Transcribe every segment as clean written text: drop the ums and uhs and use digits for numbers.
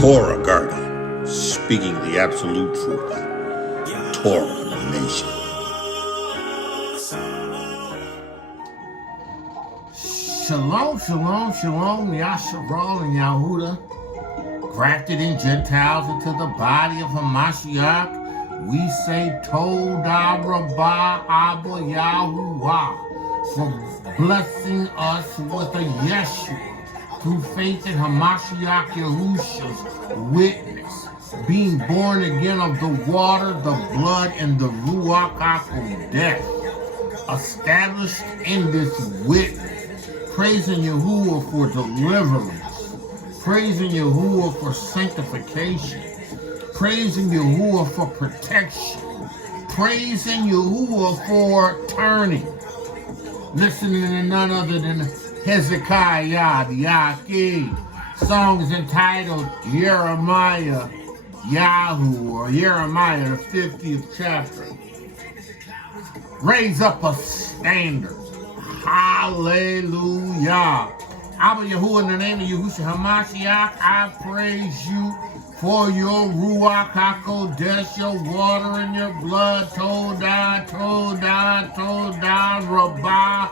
Torah guardian, speaking the absolute truth. Torah nation. Shalom, shalom, shalom, Yashar'el and Yahudah, grafted in Gentiles into the body of Hamashiach. We say Todah Rabbah Abba Yahuah for blessing us with a Yeshua through faith in Hamashiach Yahusha's witness, being born again of the water, the blood, and the Ruach HaKodesh, established in this witness, praising Yahuah for deliverance, praising Yahuah for sanctification, praising Yahuah for protection, praising Yahuah for turning, listening to none other than Hezekiah the Yaqui. Song is entitled YIRMEYAHU or Yeremiah, the 50th chapter. Raise up a standard. Hallelujah. Abba Yahuah, in the name of Yahushua HaMashiach, I praise you for your Ruach HaKodesh, your water and your blood. Todah, Todah, Todah Rabbah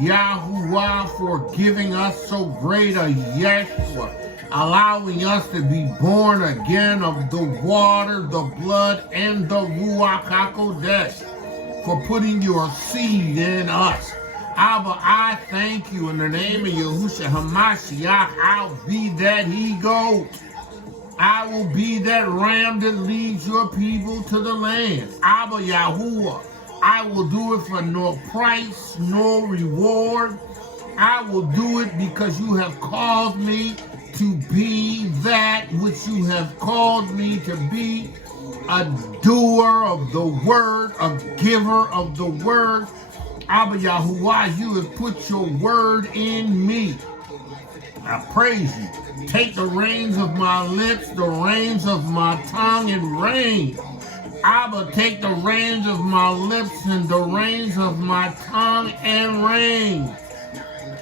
Yahuah, for giving us so great a Yeshua, allowing us to be born again of the water, the blood, and the Ruach HaKodesh, for putting your seed in us. Abba, I thank you in the name of Yahushua HaMashiach. I'll be that he-goat. I will be that ram that leads your people to the land. Abba Yahuah, I will do it for no price, no reward. I will do it because you have called me to be that which you have called me to be, a doer of the word, a giver of the word. Abba Yahuah, you have put your word in me. I praise you. Take the reins of my lips, the reins of my tongue, and reign. Abba, take the reins of my lips and the reins of my tongue and reign.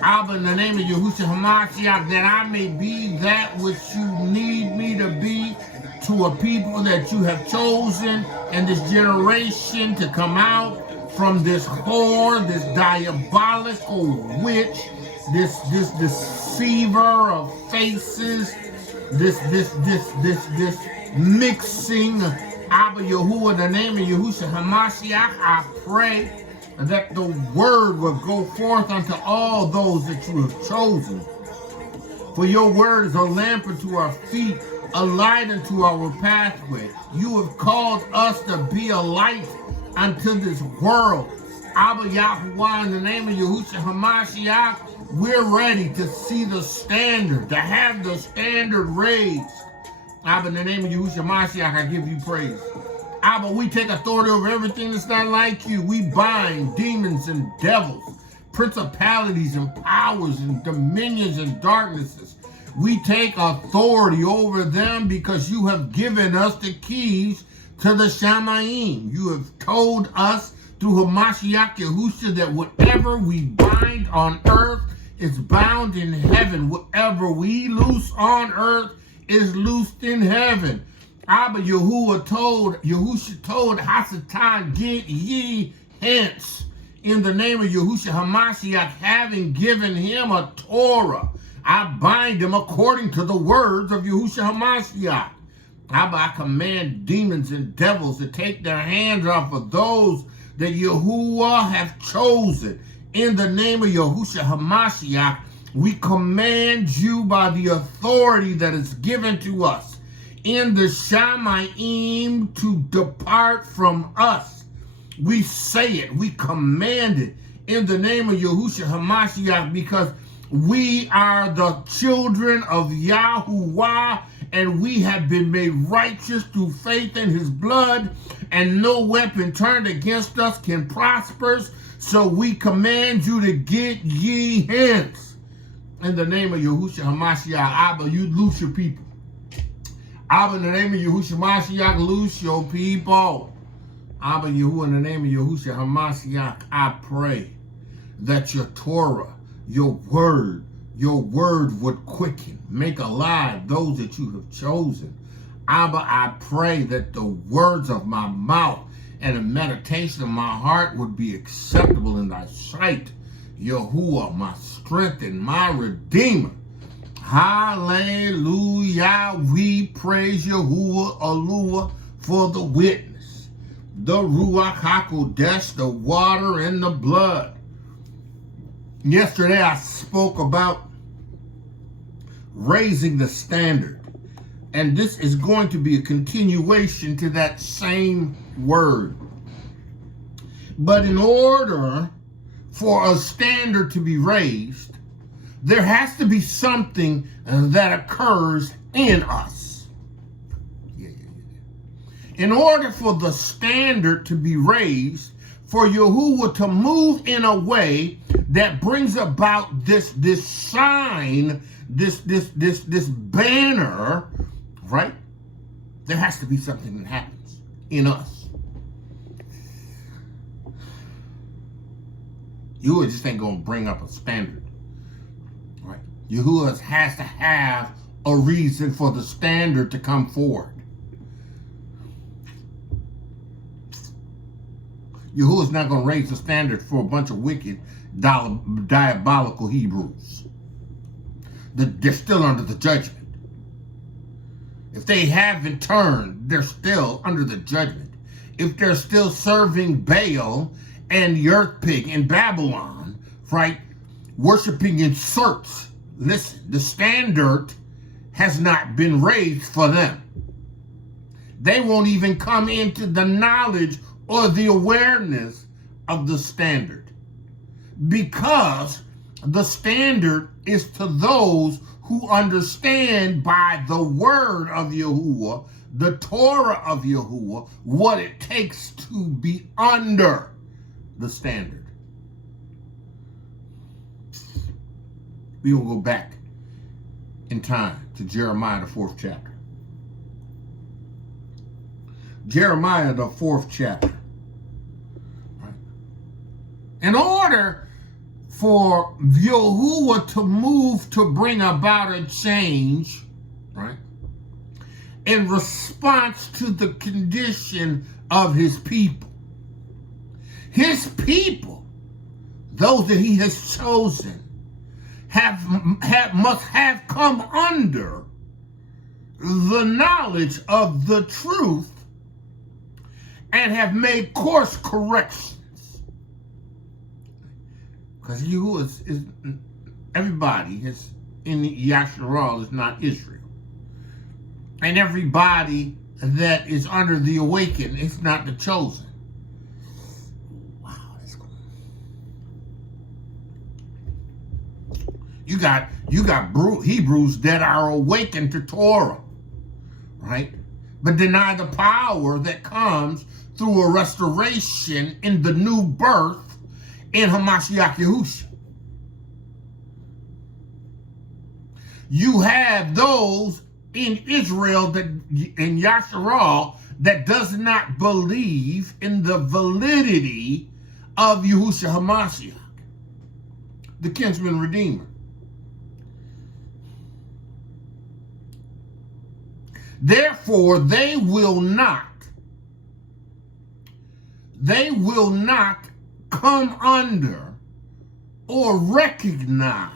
Abba, in the name of Yahushua HaMashiach, that I may be that which you need me to be to a people that you have chosen in this generation to come out from this whore, this diabolical witch, this deceiver of faces, this mixing. Abba Yahuah, in the name of Yahushua HaMashiach, I pray that the word will go forth unto all those that you have chosen. For your word is a lamp unto our feet, a light unto our pathway. You have called us to be a light unto this world. Abba Yahuah, in the name of Yahushua HaMashiach, we're ready to see the standard, to have the standard raised. Abba, in the name of Yahushua HaMashiach, I give you praise. Abba, we take authority over everything that's not like you. We bind demons and devils, principalities and powers and dominions and darknesses. We take authority over them because you have given us the keys to the Shamayim. You have told us through Hamashiach Yahushua that whatever we bind on earth is bound in heaven. Whatever we loose on earth is loosed in heaven. Abba Yahushua told Hasatan, get ye hence. In the name of Yahushua HaMashiach, having given him a Torah, I bind him according to the words of Yahushua HaMashiach. Abba, I command demons and devils to take their hands off of those that Yahuah have chosen. In the name of Yahushua HaMashiach, we command you by the authority that is given to us in the Shamayim to depart from us. We say it, we command it in the name of Yahushua HaMashiach, because we are the children of Yahuah, and we have been made righteous through faith in his blood, and no weapon turned against us can prosper. So we command you to get ye hence. In the name of Yahushua HaMashiach, Abba, you loose your people. Abba, in the name of Yahushua HaMashiach, loose your people. Abba Yahuah, in the name of Yahushua HaMashiach, I pray that your Torah, your word, your word would quicken, make alive those that you have chosen. Abba, I pray that the words of my mouth and the meditation of my heart would be acceptable in thy sight. Yahuah, my strength and my redeemer. Hallelujah. We praise Yahuah, Alua, for the witness, the Ruach HaKodesh, the water and the blood. Yesterday I spoke about raising the standard. And this is going to be a continuation to that same word. But in order for a standard to be raised, there has to be something that occurs in us. In order for the standard to be raised, for Yahuah to move in a way that brings about this sign, this banner, right? There has to be something that happens in us. Yahuah just ain't gonna bring up a standard, right? Yahuah has to have a reason for the standard to come forward. Yahuah's not gonna raise the standard for a bunch of wicked, diabolical Hebrews. They're still under the judgment. If they haven't turned, they're still under the judgment. If they're still serving Baal and the earth pig in Babylon, right, worshiping in certs, listen, the standard has not been raised for them. They won't even come into the knowledge or the awareness of the standard, because the standard is to those who understand by the word of Yahuah, the Torah of Yahuah, what it takes to be under the standard. We will go back in time to Jeremiah, the 4th chapter. Jeremiah, the 4th chapter. Right? In order for Yahuah to move to bring about a change, right, in response to the condition of his people. His people, those that he has chosen, must have come under the knowledge of the truth and have made course corrections. Because Yahuah is everybody is in Yashar'el is not Israel. And everybody that is under the awakened is not the chosen. Wow, that's cool. You got Hebrews that are awakened to Torah, right? But deny the power that comes through a restoration in the new birth in Hamashiach Yahusha. You have those in Israel that in Yashar'el that does not believe in the validity of Yahushua Hamashiach, the kinsman redeemer. Therefore, they will not come under or recognize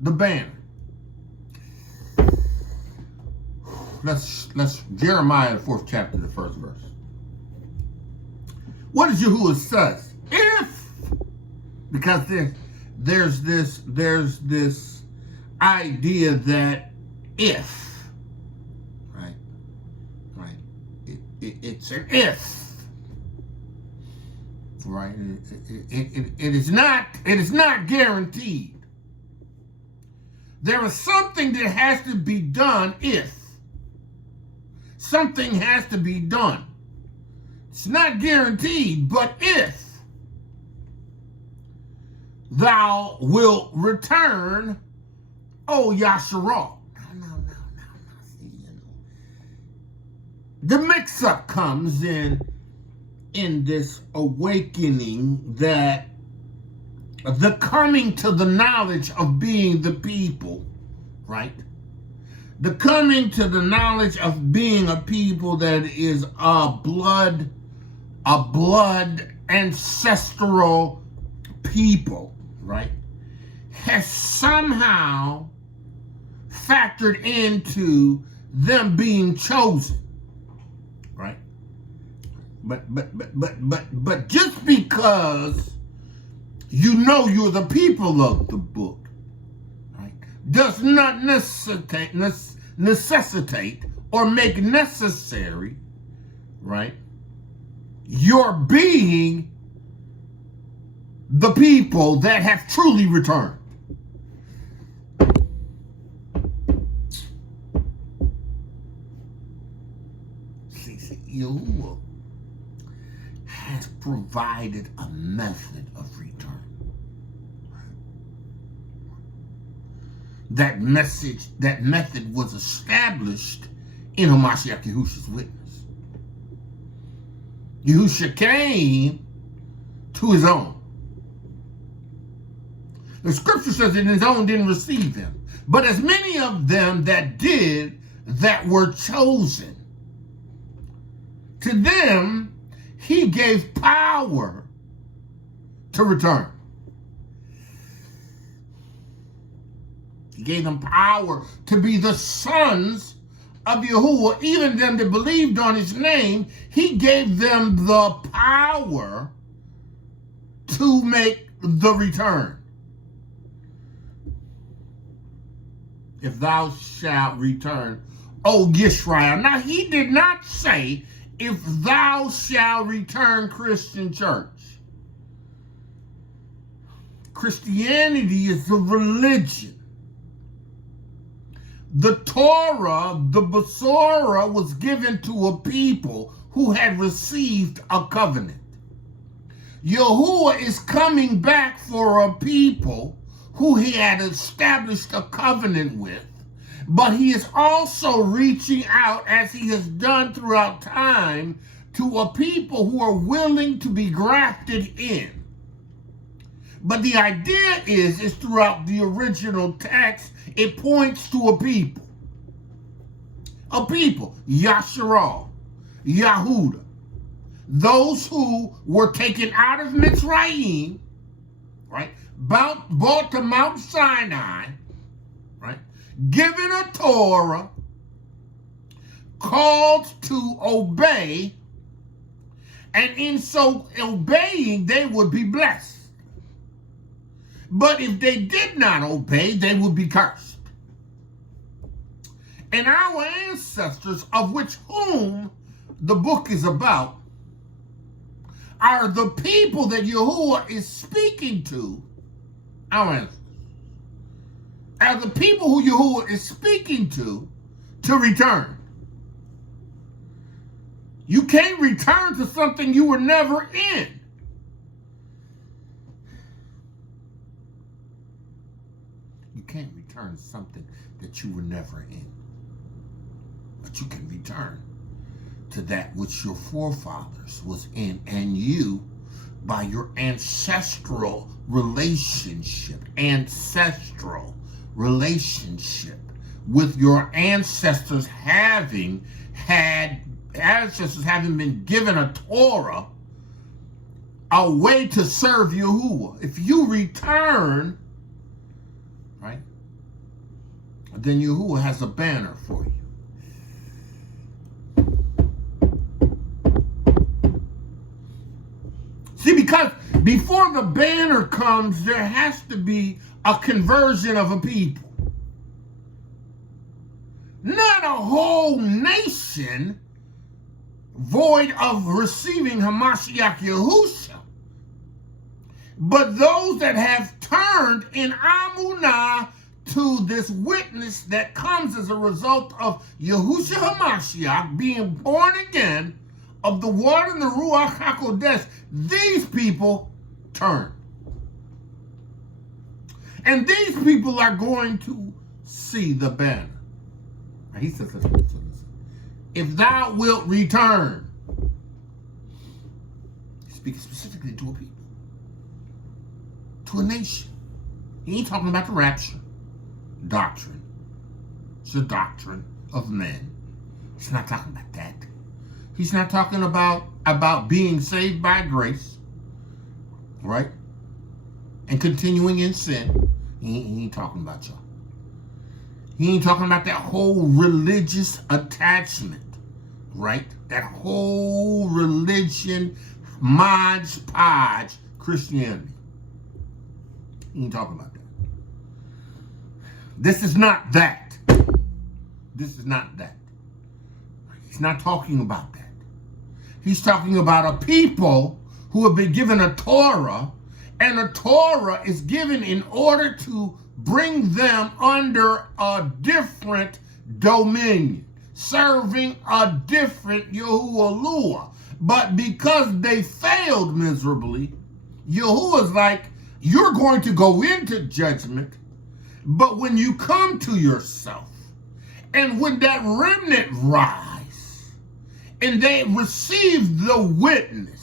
the banner. Let's Jeremiah, the 4th chapter, the 1st verse. What does Yahuah says? If, because there's this idea that if, right, it's an if. Right, it is not guaranteed. There is something that has to be done if. Something has to be done. It's not guaranteed, but if thou wilt return, O Yashar'el. No. The mix-up comes in this awakening that the coming to the knowledge of being the people, right? The coming to the knowledge of being a people that is a blood ancestral people, right? Has somehow factored into them being chosen, right? But just because you know you're the people of the book, right, does not necessitate or make necessary, right, your being the people that have truly returned. See, Yahuah has provided a method of return. That method was established in Hamashiach Yahushua's witness. Yahushua came to his own. The scripture says that his own didn't receive him. But as many of them that did, that were chosen, to them he gave power to return. He gave them power to be the sons of Yahuah. Even them that believed on his name, he gave them the power to make the return. If thou shalt return, O Yisrael. Now, he did not say, if thou shalt return, Christian church. Christianity is a religion. The Torah, the Besorah, was given to a people who had received a covenant. Yahuah is coming back for a people who he had established a covenant with, but he is also reaching out, as he has done throughout time, to a people who are willing to be grafted in. But the idea is throughout the original text, it points to a people. A people, Yashar'el, Yahudah. Those who were taken out of Mitzrayim, right, brought to Mount Sinai, right, given a Torah, called to obey, and in so obeying, they would be blessed. But if they did not obey, they would be cursed. And our ancestors, of which whom the book is about, are the people that Yahuah is speaking to. Our ancestors are the people who Yahuah is speaking to return. You can't return to something you were never in. You can't return to something that you were never in. But you can return to that which your forefathers was in, and you, by your ancestral relationship with your ancestors having been given a Torah, a way to serve Yahuah. If you return, right, then Yahuah has a banner for you. See, because before the banner comes, there has to be a conversion of a people. Not a whole nation void of receiving Hamashiach Yahusha, but those that have turned in Amunah to this witness that comes as a result of Yahusha Hamashiach being born again of the water and the Ruach HaKodesh. These people turn. And these people are going to see the banner. He says, if thou wilt return, he's speaking specifically to a people. to a nation. He ain't talking about the rapture doctrine. It's the doctrine of men. He's not talking about that. He's not talking about being saved by grace, right? And continuing in sin. He ain't talking about y'all. He ain't talking about that whole religious attachment, right? That whole religion, Modge Podge Christianity. He ain't talking about that. This is not that. This is not that. He's not talking about that. He's talking about a people who have been given a Torah, and a Torah is given in order to bring them under a different dominion, serving a different Yahuah. But because they failed miserably, Yahuwah's like, you're going to go into judgment, but when you come to yourself, and when that remnant rise, and they receive the witness,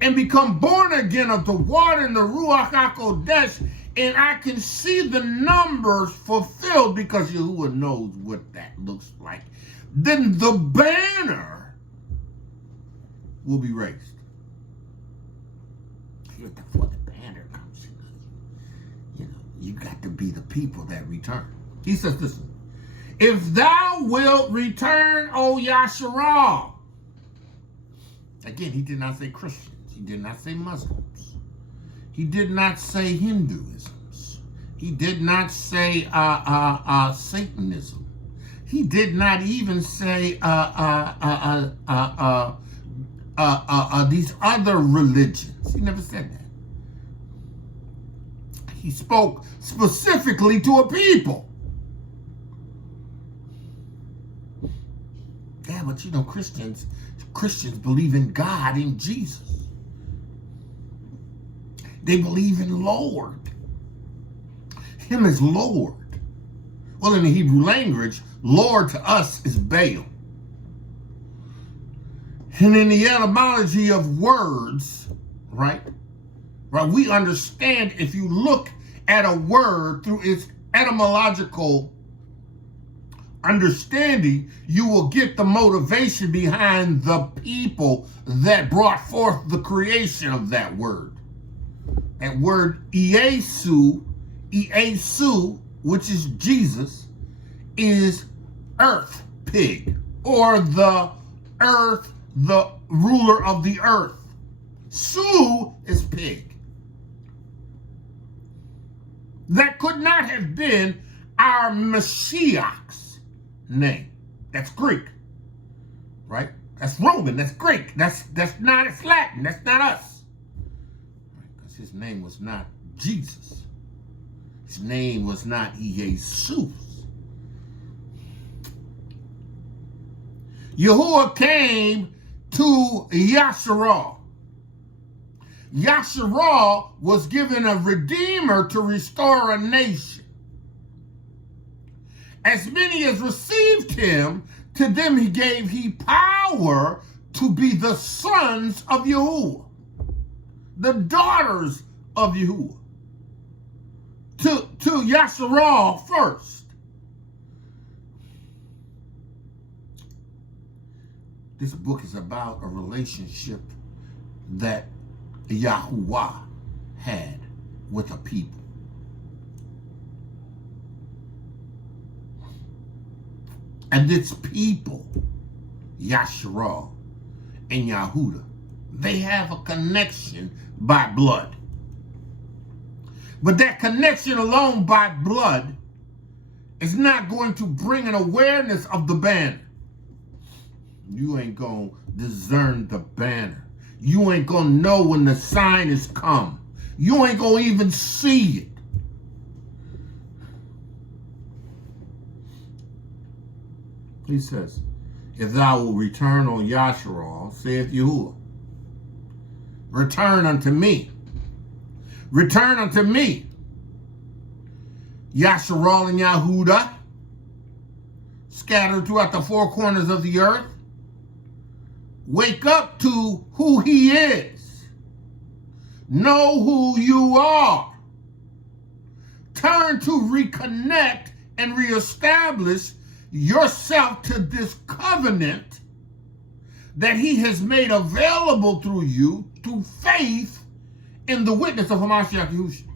and become born again of the water and the Ruach HaKodesh, and I can see the numbers fulfilled because Yahuwah knows what that looks like, then the banner will be raised. Before the banner comes, you got to be the people that return. He says, listen, if thou wilt return, O Yashar'el. Again, he did not say Christians. He did not say Muslims. He did not say Hinduisms. He did not say Satanism. He did not even say these other religions. He never said that. He spoke specifically to a people. Yeah, but Christians believe in God, in Jesus. They believe in Lord. Him as Lord. Well, in the Hebrew language, Lord to us is Baal. And in the etymology of words, right, we understand if you look at a word through its etymological understanding, you will get the motivation behind the people that brought forth the creation of that word. That word Yesu, which is Jesus, is earth pig, or the earth, the ruler of the earth. Su is pig. That could not have been our Mashiach's name. That's Greek, right? That's Roman, that's Greek. That's not, it's Latin, that's not us. Because his name was not Jesus. His name was not Jesus. Yahuwah came to Yashar'el. Yashar'el was given a redeemer to restore a nation. As many as received him, to them he gave power to be the sons of Yahuwah, the daughters of Yahuwah. To Yashar'el first. This book is about a relationship that Yahuah had with a people. And this people, Yashar'el and Yahudah, they have a connection by blood. But that connection alone by blood is not going to bring an awareness of the banner. You ain't gonna discern the banner. You ain't gonna know when the sign is come. You ain't gonna even see it. He says, if thou wilt return, O Yashar'el, saith Yahuwah, return unto me. Return unto me. Yashar'el and Yahudah, scattered throughout the four corners of the earth. Wake up to who he is. Know who you are. Turn to reconnect and reestablish yourself to this covenant that he has made available through you through faith in the witness of Hamashiach Yahushua.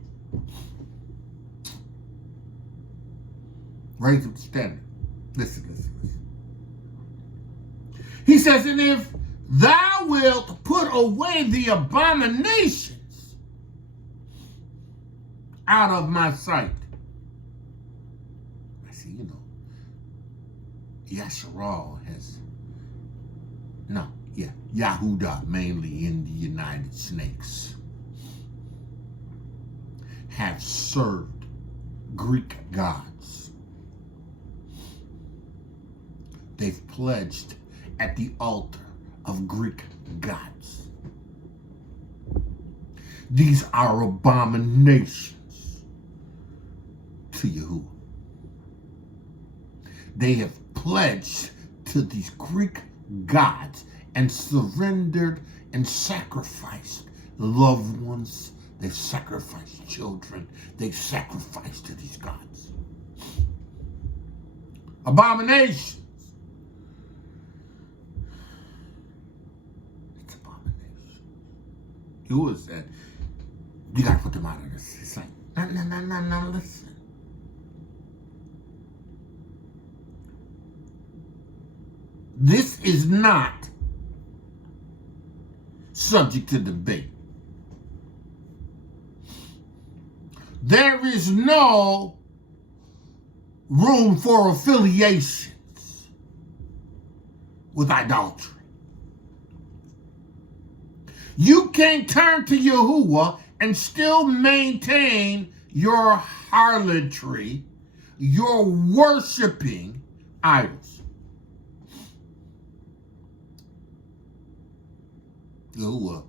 Raise up the standard. Listen. He says, and if thou wilt put away the abominations out of my sight. I see, Yashar'el has, Yahudah, mainly in the United Snakes, have served Greek gods. They've pledged at the altar of Greek gods. These are abominations to Yahuah. They have pledged to these Greek gods and surrendered and sacrificed loved ones. They've sacrificed children. They've sacrificed to these gods. Abominations. It's abomination. Yahuah said, you got to put them out of this. It's like, no, listen. This is not subject to debate. There is no room for affiliations with idolatry. You can't turn to Yahuah and still maintain your harlotry, your worshiping idols. Yahuah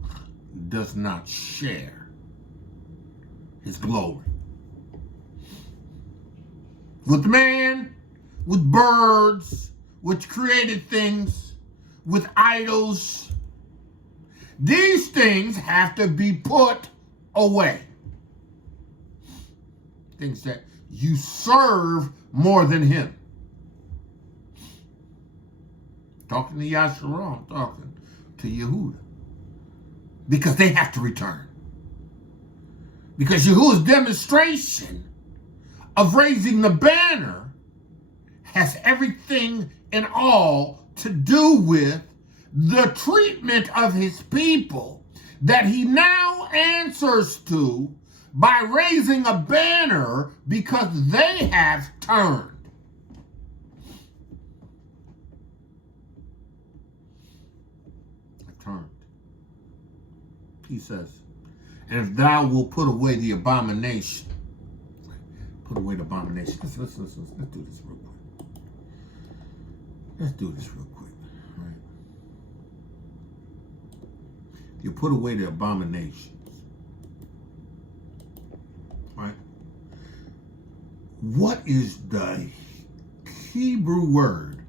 does not share his glory with man, with birds, with created things, with idols. These things have to be put away. Things that you serve more than him. Talking to Yashar'el, I'm talking to Yahudah. Because they have to return. Because Yahuah's demonstration of raising the banner has everything and all to do with the treatment of his people that he now answers to by raising a banner because they have turned. He says, and if thou wilt put away the abomination, put away the abomination. Let's do this real quick. Let's do this real quick. All right. You put away the abominations. Right? What is the Hebrew word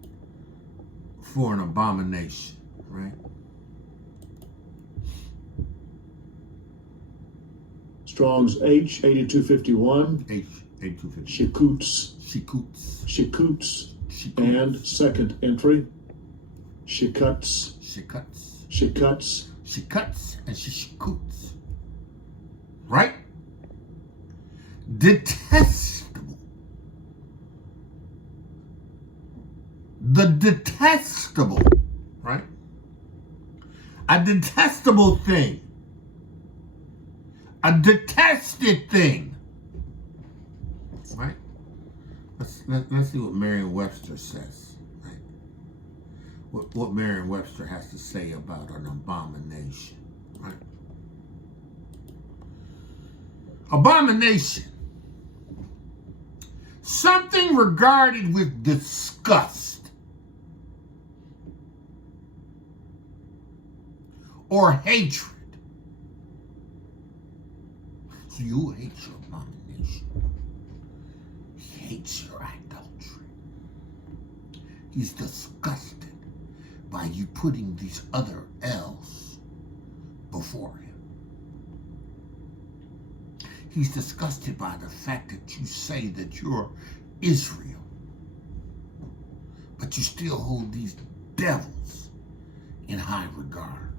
for an abomination? Right? Strong's H8251. H8251. Shikuts. And second entry. Shikuts. And shikuts. Right? Detestable. The detestable. Right? A detestable thing. A detested thing. Right? Let's see what Merriam-Webster says. Right? What Merriam-Webster has to say about an abomination. Right? Abomination. Something regarded with disgust or hatred. So you hate your abomination. He hates your idolatry. He's disgusted by you putting these other L's before him. He's disgusted by the fact that you say that you're Israel, but you still hold these devils in high regard.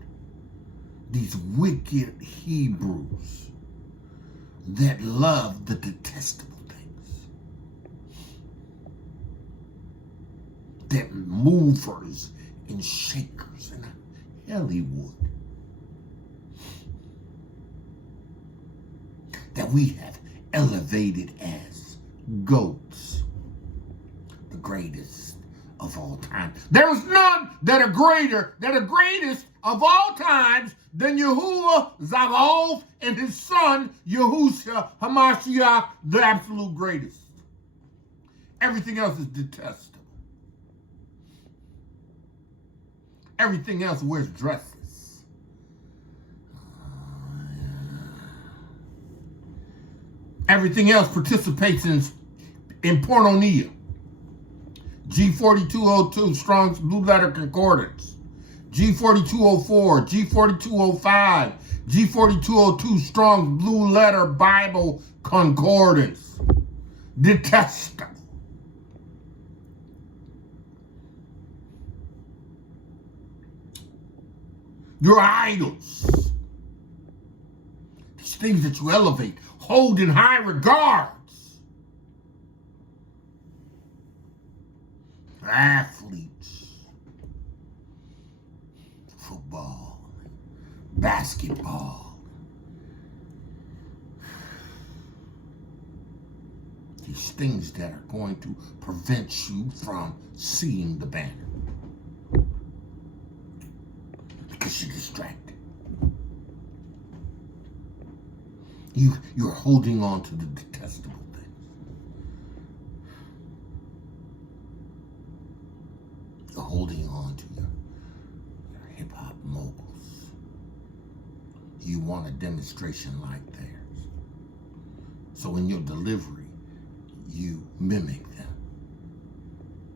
These wicked Hebrews that love the detestable things. That movers and shakers in Hollywood. That we have elevated as goats, the greatest of all time. There is none that are greater, that are greatest of all times than Yahuah Zavaoth and his son Yahushua HaMashiach, the absolute greatest. Everything else is detestable. Everything else wears dresses. Everything else participates in pornonia. G4202, Strong's Blue Letter Concordance. G4204, G4205, G4202, Strong's Blue Letter Bible Concordance. Detestable. Your idols. These things that you elevate, hold in high regards. Athletes, football, basketball. These things that are going to prevent you from seeing the banner. Because you're distracted. You're holding on to the detestable things. You're holding on to your hip-hop moguls. You want a demonstration like theirs. So in your delivery, you mimic them.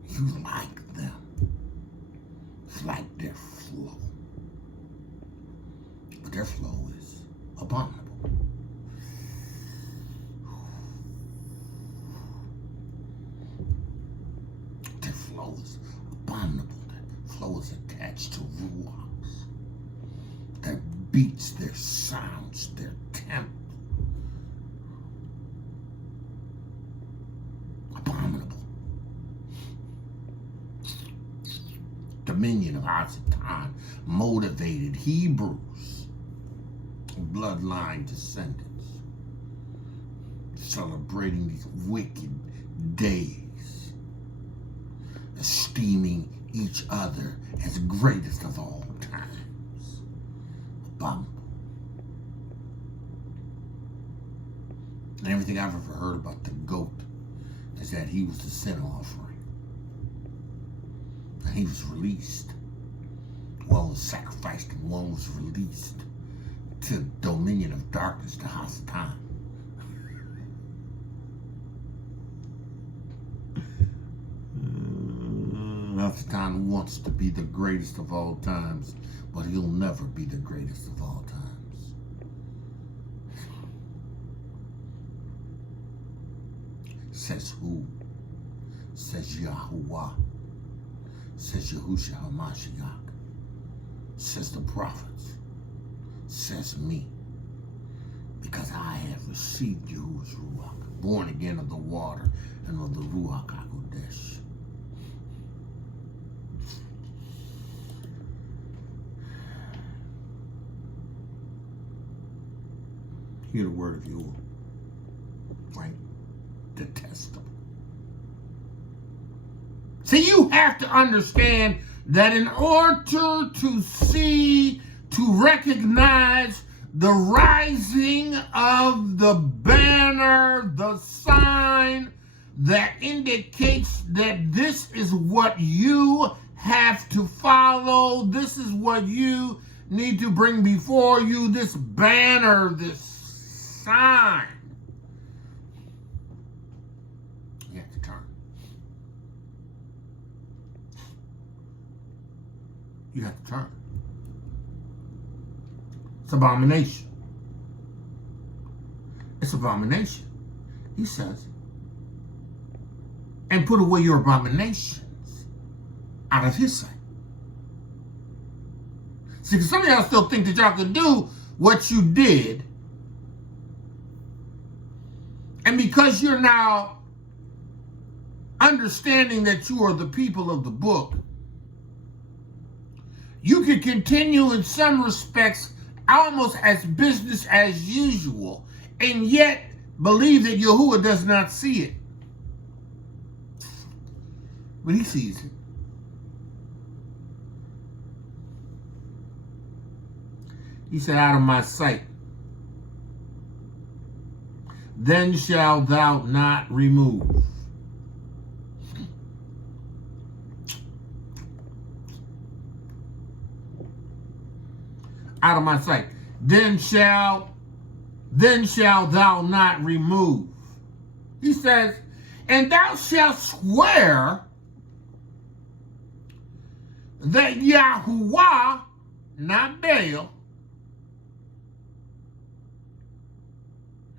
You like them. You like their flow. But their flow is abominable. Their flow is abominable. Their flow is attached to ruachs. Their beats, their sounds, their tempo. Abominable. Dominion of Hasatan, motivated Hebrews, bloodline descendants, celebrating these wicked days, esteeming each other as greatest of all times. Abominable. And everything I've ever heard about the goat is that he was the sin offering. And he was released. One was sacrificed and one was released to dominion of darkness, to Hasatan. Hasatan wants to be the greatest of all times, but he'll never be the greatest of all times. Says who? Says Yahuah. Says Yahushua HaMashiach. Says the prophets. Says me. Because I have received Yahuwah's Ruach, born again of the water and of the Ruach HaKodesh. Hear the word of Yahuwah. Right? Detestable. See, you have to understand that in order to see, to recognize the rising of the banner, the sign that indicates that this is what you have to follow, this is what you need to bring before you, this banner, this sign. You have to turn. You have to turn. It's abomination. It's this abomination, he says, and put away your abominations out of his sight. See, because some of y'all still think that y'all can do what you did, and because you're now understanding that you are the people of the book, you can continue in some respects almost as business as usual, and yet believe that Yahuah does not see it. But he sees it. He said, out of my sight. Then shalt thou not remove. Out of my sight. Then shalt thou not remove. He says, and thou shalt swear that Yahuah, not Baal,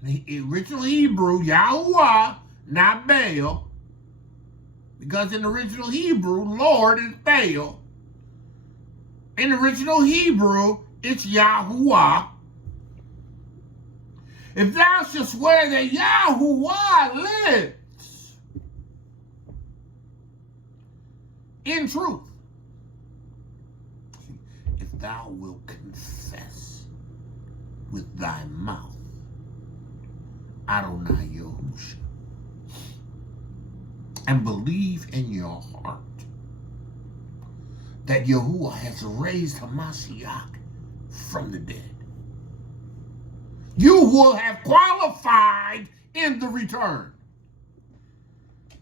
the original Hebrew, Yahuah, not Baal, because in the original Hebrew, Lord is Baal. In the original Hebrew, it's Yahuah. If thou shalt swear that Yahuah lives in truth, if thou wilt confess with thy mouth Adonai Yahusha, and believe in your heart that Yahuah has raised Hamashiach from the dead, you will have qualified in the return. You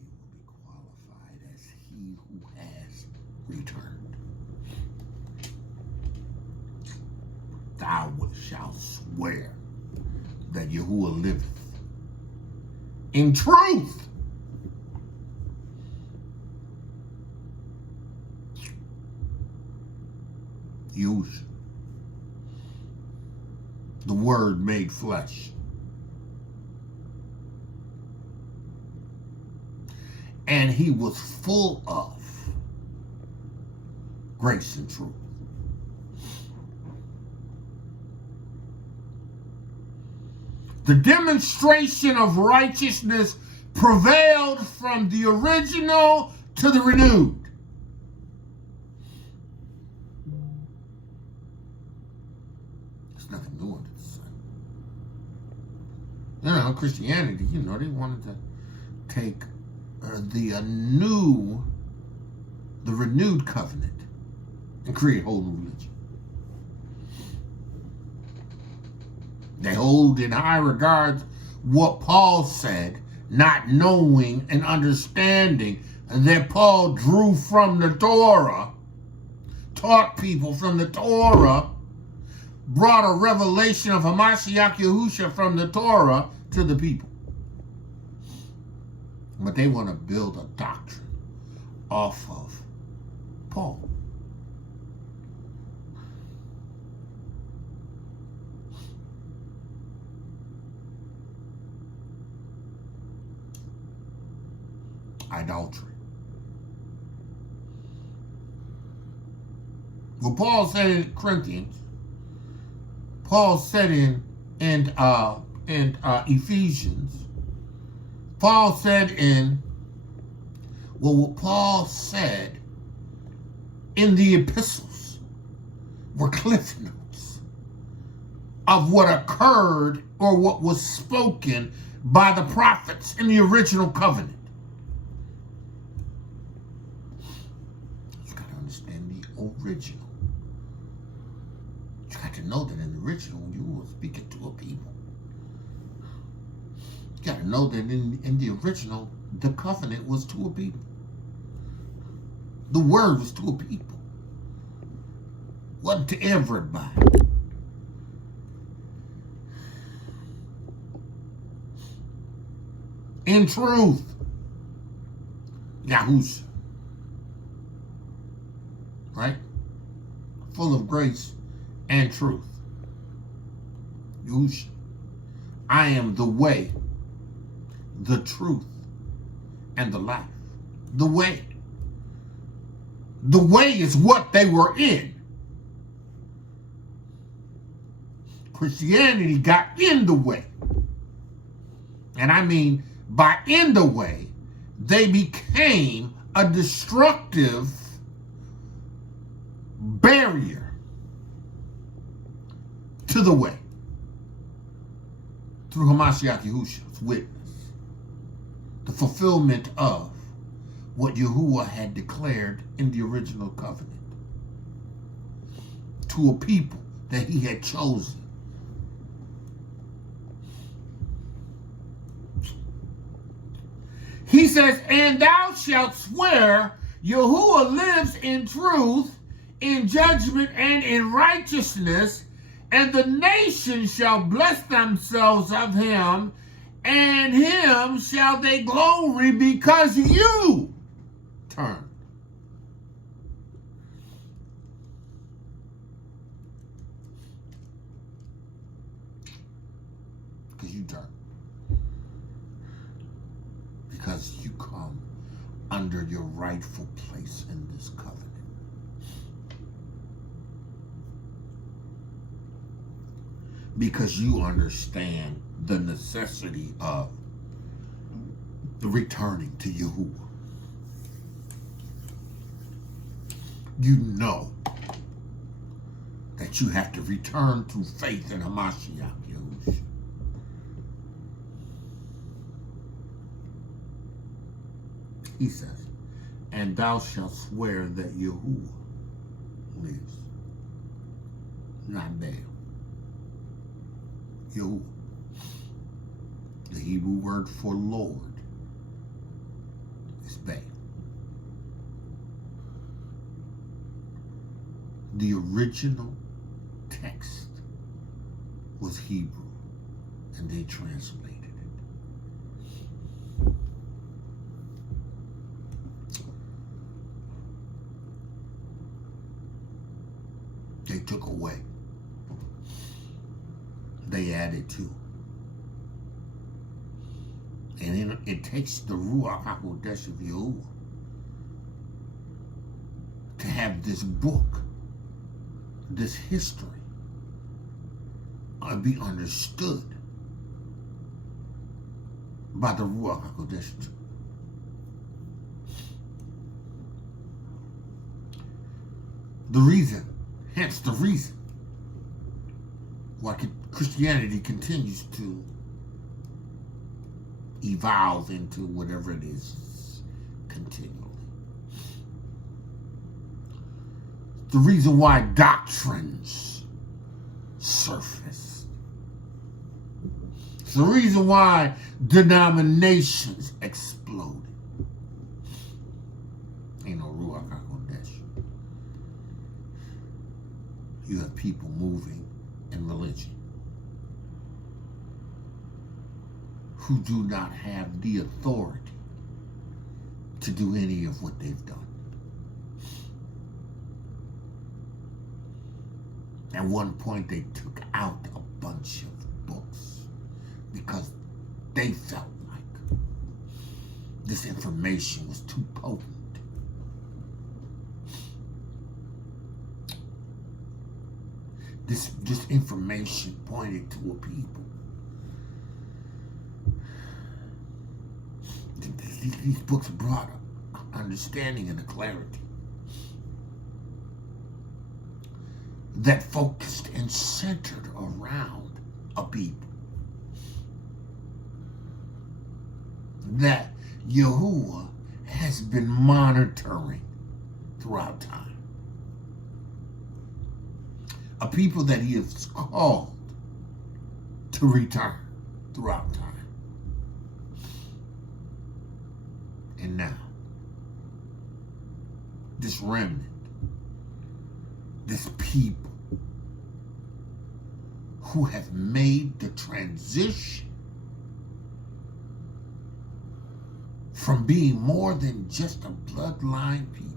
will be qualified as he who has returned. Thou shalt swear that Yahuah liveth in truth. Yahushua, the Word made flesh, and he was full of grace and truth. The demonstration of righteousness prevailed from the original to the renewed. There's nothing new under the sun. You know, Christianity, they wanted to take the renewed covenant and create a whole new religion. They hold in high regard what Paul said, not knowing and understanding that Paul drew from the Torah, taught people from the Torah, brought a revelation of Hamashiach Yahusha from the Torah to the people. But they want to build a doctrine off of Paul. Idolatry. Well, Paul said in Corinthians, Paul said in Ephesians, Paul said what Paul said in the epistles were cliff notes of what occurred or what was spoken by the prophets in the original covenant. Original. You got to know that in the original you were speaking to a people. You got to know that in the original the covenant was to a people. The word was to a people. Wasn't to everybody. In truth, Yahushua. Right? Full of grace and truth. Yahushua. I am the way, the truth, and the life. The way. The way is what they were in. Christianity got in the way. And I mean, by in the way, they became a destructive barrier to the way through Hamashiach Yahushua's witness, the fulfillment of what Yahuah had declared in the original covenant to a people that he had chosen. He says, and thou shalt swear, Yahuah lives in truth, in judgment, and in righteousness, and the nations shall bless themselves of him, and him shall they glory, because you turned. Because you turned. Because you come under your rightful place in this covenant. Because you understand the necessity of the returning to Yahuah. You know that you have to return through faith in Hamashiach Yahushua. He says, and thou shalt swear that Yahuah lives, not Baal. Yahuah. The Hebrew word for Lord is Baal. The original text was Hebrew, and they translated it. They took away. They added to. And it takes the Ruach HaKodesh of Yahuah to have this book, this history, be understood by the Ruach HaKodesh. The reason, hence the reason, why Christianity continues to evolve into whatever it is continually. The reason why doctrines surface. It's the reason why denominations exploded. Ain't no Ruach HaKodesh. You have people moving in religion who do not have the authority to do any of what they've done. At one point, they took out a bunch of books because they felt like this information was too potent. This information pointed to a people. These books brought understanding and a clarity that focused and centered around a people that Yahuah has been monitoring throughout time. A people that he has called to return throughout time. And now, this remnant, this people who have made the transition from being more than just a bloodline people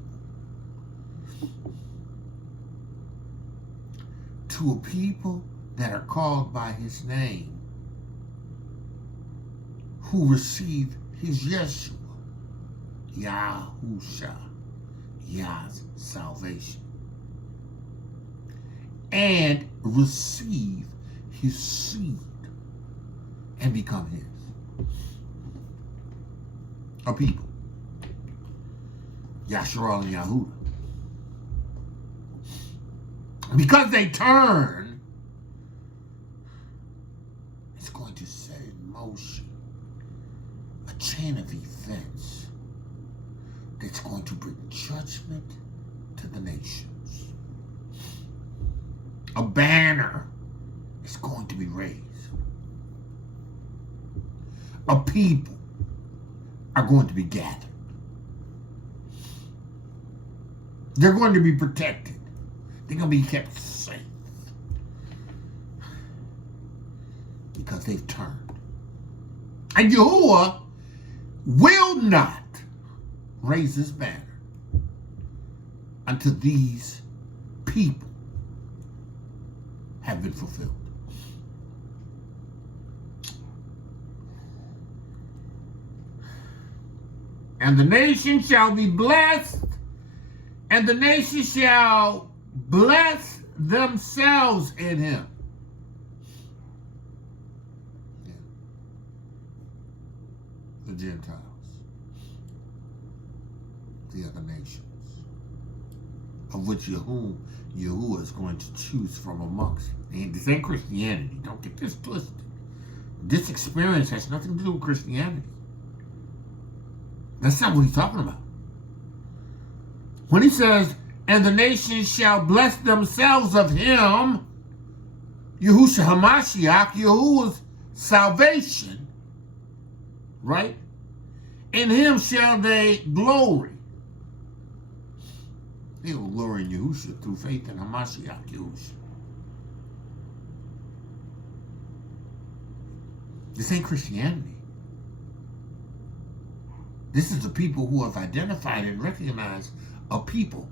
to a people that are called by his name who receive his Yeshua, Yahusha, Yah's salvation, and receive his seed and become his. A people. Yashar'el and Yahudah. Because they turn, it's going to set in motion a chain of events that's going to bring judgment to the nations. A banner is going to be raised. A people are going to be gathered. They're going to be protected. They're going to be kept safe. Because they've turned. And Yahuah will not raise his banner until these people have been fulfilled. And the nation shall be blessed, and the nation shall bless themselves in him. Yeah. The Gentiles, the other nations, of which Yahuah is going to choose from amongst. And this ain't Christianity. Don't get this twisted. This experience has nothing to do with Christianity. That's not what he's talking about. When he says, and the nations shall bless themselves of him, Yahushua HaMashiach, Yahuwah's salvation, right? In him shall they glory. They will glory in Yahushua through faith in HaMashiach, Yahushua. This ain't Christianity. This is the people who have identified and recognized a people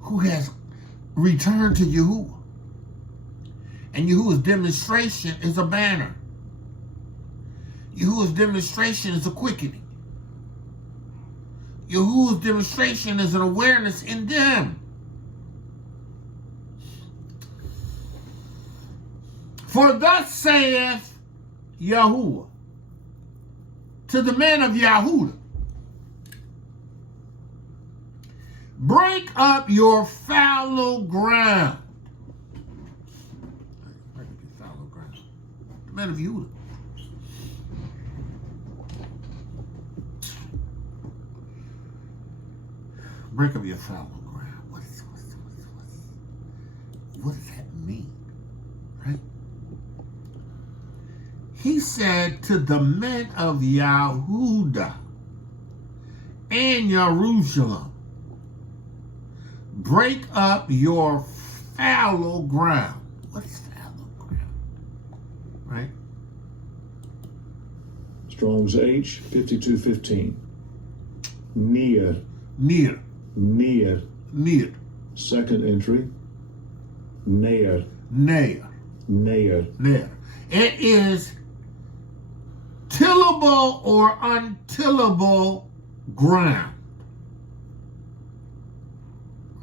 who has returned to Yahuah. And Yahuwah's demonstration is a banner. Yahuwah's demonstration is a quickening. Yahuwah's demonstration is an awareness in them. For thus saith Yahuah to the men of Yahudah, break up your fallow ground. Break up your fallow ground. The men of Yahudah. Break up your fallow ground. What does that mean? Right? He said to the men of Yahudah and Yerushalayim, break up your fallow ground. What is fallow ground? Right? Strong's H, 5215. Near. Near. Near. Near. Second entry. Near. Near. Near. Near. It is tillable or untillable ground.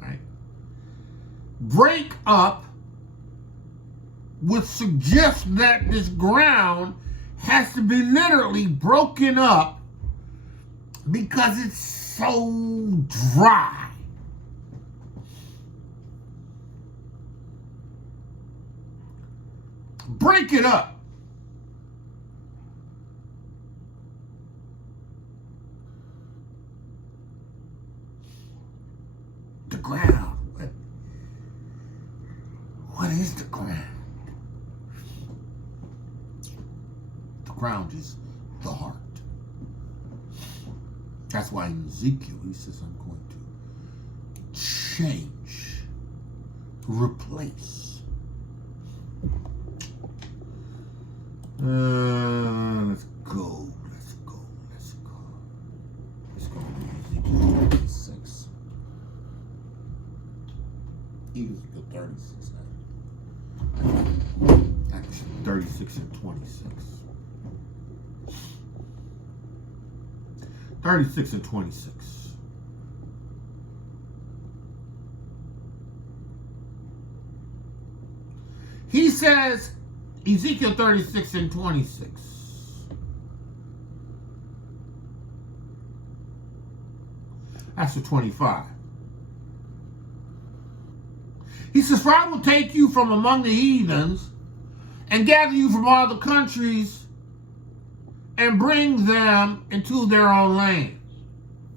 Right? Break up would suggest that this ground has to be literally broken up because it's so dry. Break it up. The ground. What is the ground? The ground is the heart. That's why in Ezekiel he says, I'm going to change, replace. Let's go. Let's go. Let's go to Ezekiel 36. Ezekiel 36. Actually, 36 and 26. 36 and 26. He says, Ezekiel 36 and 26. That's the 25. He says, for I will take you from among the heathens and gather you from all the countries and bring them into their own land.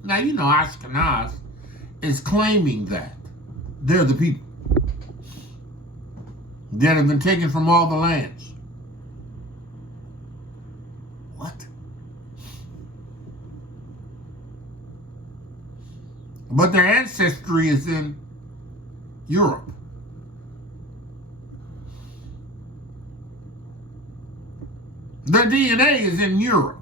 Now, you know, Ashkenaz is claiming that they're the people that have been taken from all the lands. What? But their ancestry is in Europe. Their DNA is in Europe.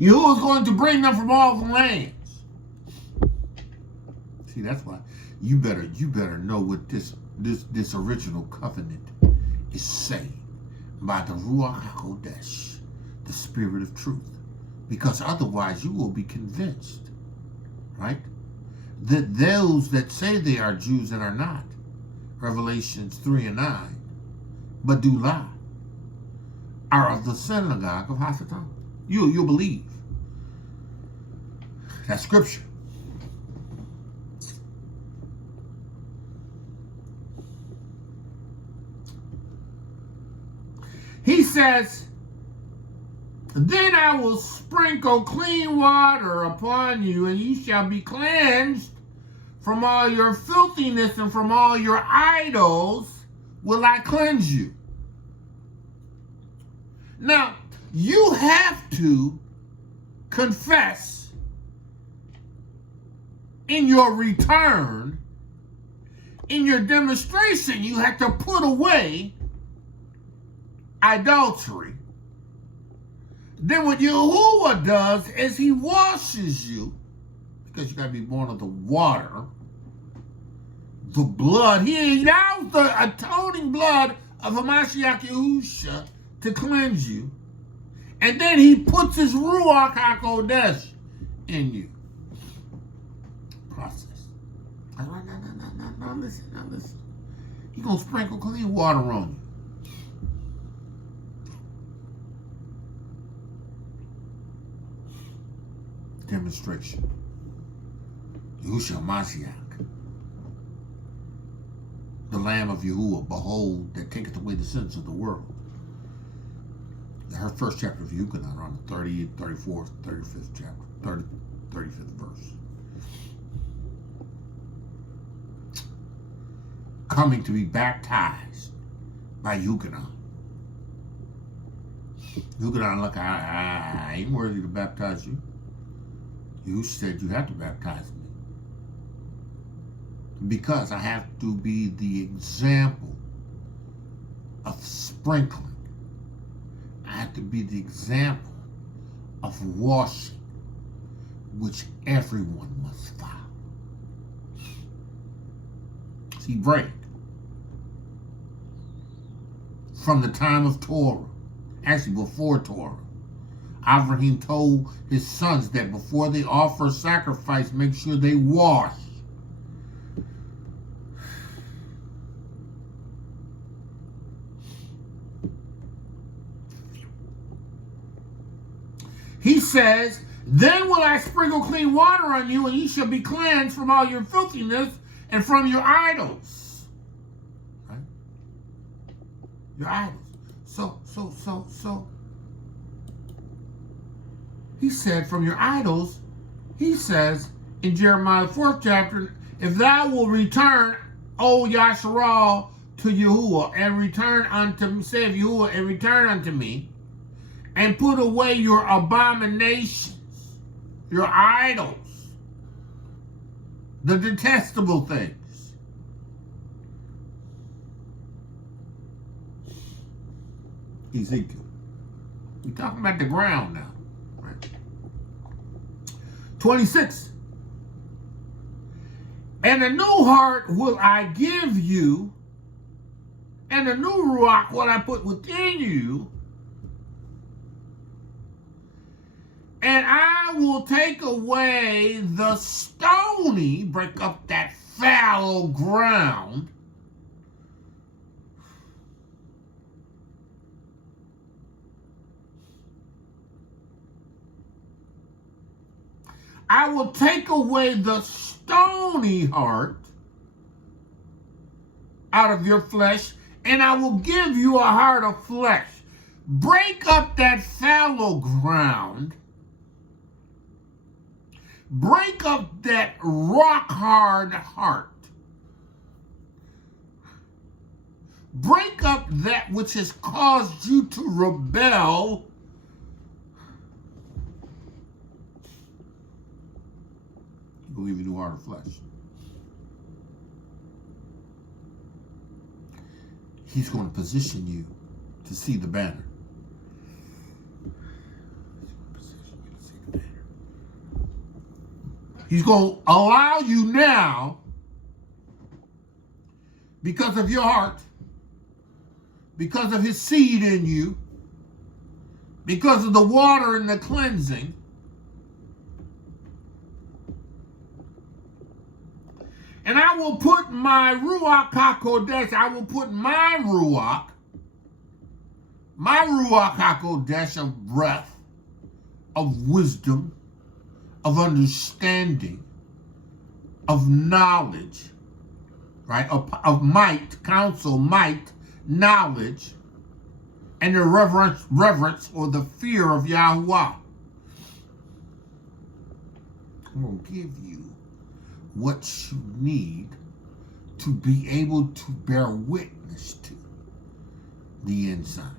Yahuah is going to bring them from all the lands. See, that's why you better know what this original covenant is saying by the Ruach HaKodesh, the Spirit of Truth, because otherwise you will be convinced, right, that those that say they are Jews and are not, Revelations 3 and 9, but do lie, are of the synagogue of Hasatan. You'll believe. That's scripture. He says, then I will sprinkle clean water upon you, and you shall be cleansed from all your filthiness, and from all your idols will I cleanse you. Now, you have to confess in your return, in your demonstration, you have to put away adultery. Then what Yahuah does is he washes you, because you got to be born of the water, the blood. He allows the atoning blood of Hamashiach Yahusha to cleanse you. And then he puts his Ruach HaKodesh in you. Process. Now listen. He's going to sprinkle clean water on you. Demonstration. Yahushua Mashiach, the Lamb of Yahuah, behold, that taketh away the sins of the world. Her first chapter of Yukonon, around the 30th, 34th, 35th chapter, 35th verse. Coming to be baptized by Yukonon. Yukonon, look, I ain't worthy to baptize you. You said you have to baptize me, because I have to be the example of sprinkling. I have to be the example of washing, which everyone must follow. See, break from the time of Torah, actually before Torah, Abraham told his sons that before they offer sacrifice, make sure they wash. He says, then will I sprinkle clean water on you, and you shall be cleansed from all your filthiness and from your idols. Right? Your idols. So. He said, from your idols, he says in Jeremiah 4th chapter, if thou will return, O Yashar'el, to Yahuah, and return unto, saith Yahuah, and return unto me, and put away your abominations, your idols, the detestable things. Ezekiel. We're talking about the ground now. 26. And a new heart will I give you, And the new ruach, what I put within you, and I will take away the stony, break up that fallow ground, I will take away the stony heart out of your flesh, and I will give you a heart of flesh. Break up that fallow ground. Break up that rock-hard heart. Break up that which has caused you to rebel. He will give you a new heart of flesh. He's going to position you to see the banner. He's going to allow you now, because of your heart, because of his seed in you, because of the water and the cleansing, and I will put my Ruach HaKodesh, I will put my Ruach HaKodesh of breath, of wisdom, of understanding, of knowledge, right? Of might, counsel, might, knowledge, and the reverence or the fear of Yahuah. I'm going to give you what you need to be able to bear witness to the inside.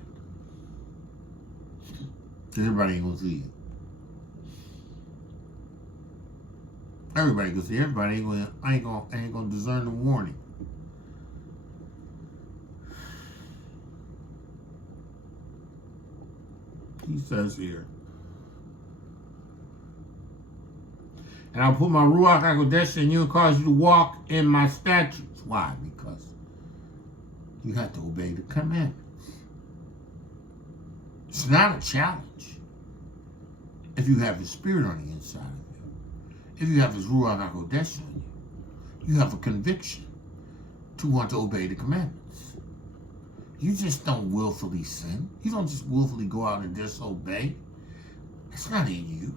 Everybody ain't going to see it. Everybody can see. Everybody ain't gonna discern the warning. He says here, and I'll put my Ruach HaKodesh in you and cause you to walk in my statutes. Why? Because you have to obey the commandments. It's not a challenge if you have his spirit on the inside of you. If you have his Ruach HaKodesh on you, you have a conviction to want to obey the commandments. You just don't willfully sin. You don't just willfully go out and disobey. It's not in you.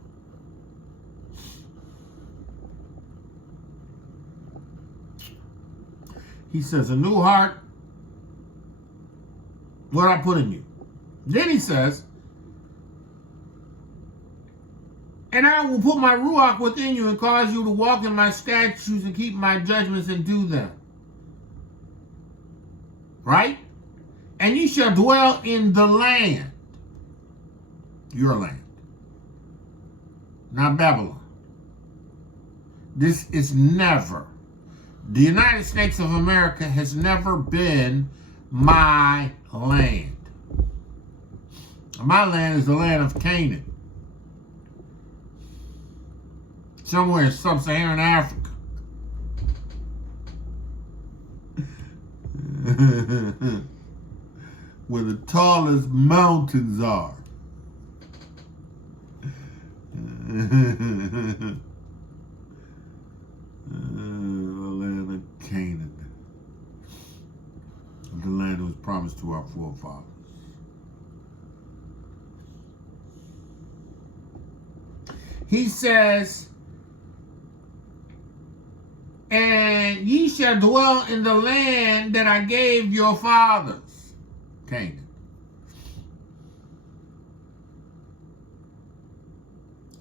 He says, a new heart, what I put in you. Then he says, and I will put my Ruach within you and cause you to walk in my statutes and keep my judgments and do them. Right? And you shall dwell in the land. Your land. Not Babylon. This is never. The United States of America has never been my land. My land is the land of Canaan. Somewhere in sub-Saharan Africa. Where the tallest mountains are. The land of Canaan. The land that was promised to our forefathers. He says, and ye shall dwell in the land that I gave your fathers, Canaan.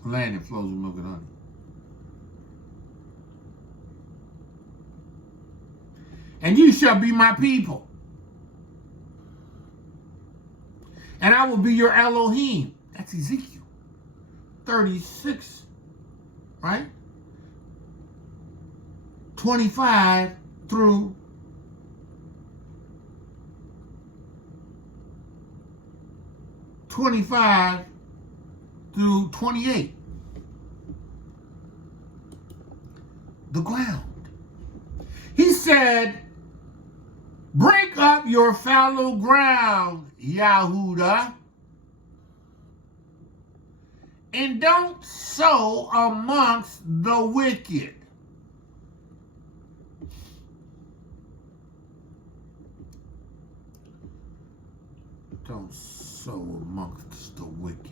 Land that flows with milk and honey. And you shall be my people. And I will be your Elohim. That's Ezekiel 36, right? 25 through 25 through 28. The ground. He said, Break up your fallow ground, Yahudah, and don't sow amongst the wicked. Don't sow amongst the wicked.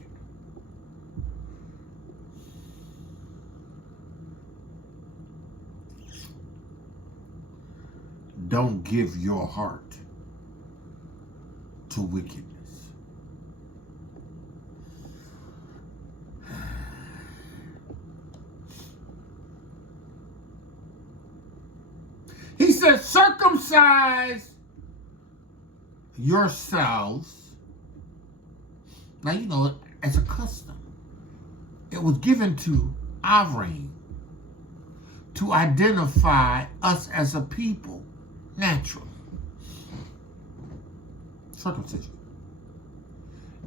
Don't give your heart to wickedness. He says, circumcise yourselves. Now, you know, as a custom, it was given to Avram to identify us as a people naturally. Circumcision.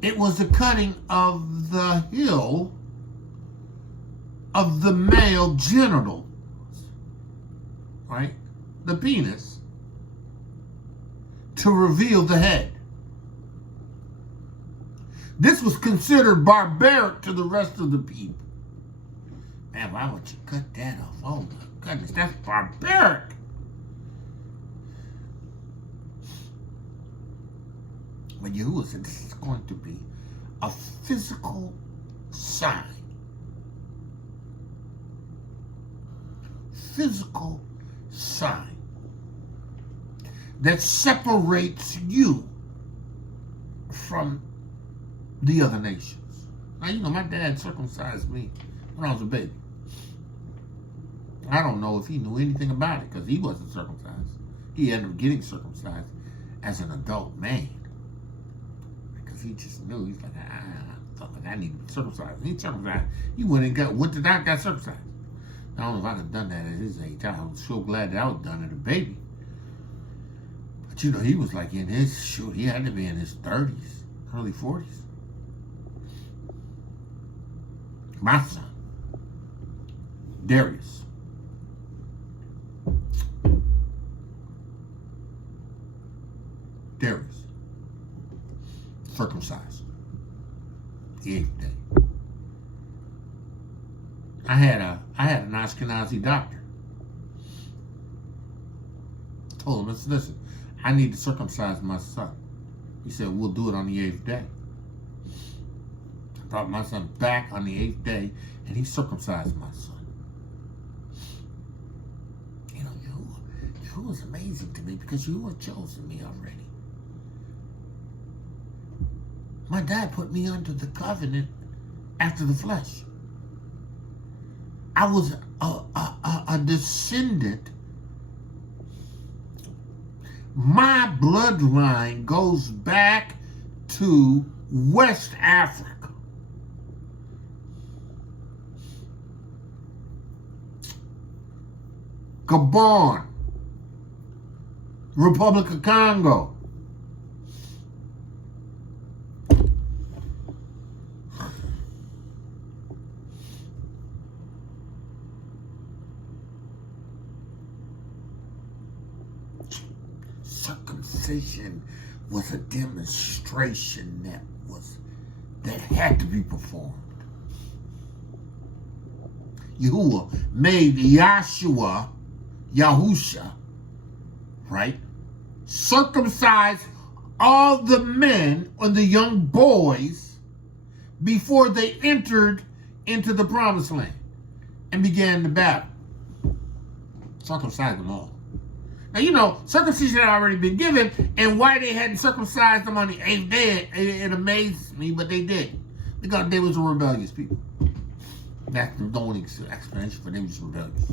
It was the cutting of the heel of the male genital, right? The penis, to reveal the head. This was considered barbaric to the rest of the people. Man, why would you cut that off? Oh my goodness, that's barbaric. But Yahuah said this is going to be a physical sign. Physical sign that separates you from the other nations. Now, you know, my dad circumcised me when I was a baby. I don't know if he knew anything about it because he wasn't circumcised. He ended up getting circumcised as an adult man because he just knew. He's like, I need to be circumcised. He circumcised. He went to the doctor, got circumcised. I don't know if I could have done that at his age. I was so glad that I was done as a baby. But you know, he was like in his, he had to be in his 30s, early 40s. My son, Darius. Circumcised. The 8th day. I had an Ashkenazi doctor. Told him, listen, I need to circumcise my son. He said, we'll do it on the 8th day. I brought my son back on the 8th day, and he circumcised my son. You know, Yahuah was amazing to me because Yahuah chosen me already. My dad put me under the covenant after the flesh. I was a descendant. My bloodline goes back to West Africa. Gabon, Republic of Congo. Circumcision was a demonstration that had to be performed. Yahuah made Yahusha, right, circumcise all the men or the young boys before they entered into the promised land and began the battle. Circumcise them all. Now, you know, circumcision had already been given, and why they hadn't circumcised them on the 8th day, it amazes me, but they did. Because they was a rebellious people. That's the only explanation for them, just rebellious.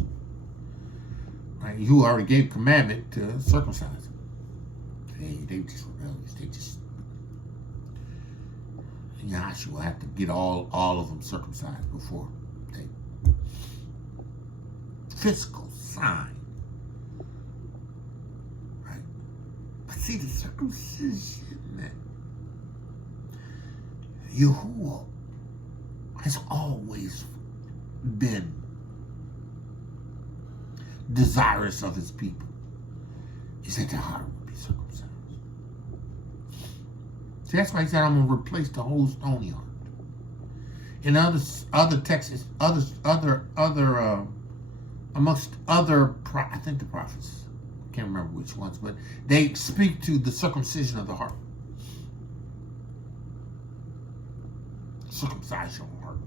Right? You already gave commandment to circumcise them. Hey, they were just rebellious. They just... Yahshua had to get all of them circumcised before they... Physical sign. See, the circumcision, Yahuah has always been desirous of his people. He said, your heart will be circumcised. See, that's why he said, I'm going to replace the whole stony heart. In other texts, amongst other, I think the prophets, I can't remember which ones, but they speak to the circumcision of the heart. Circumcise your heart.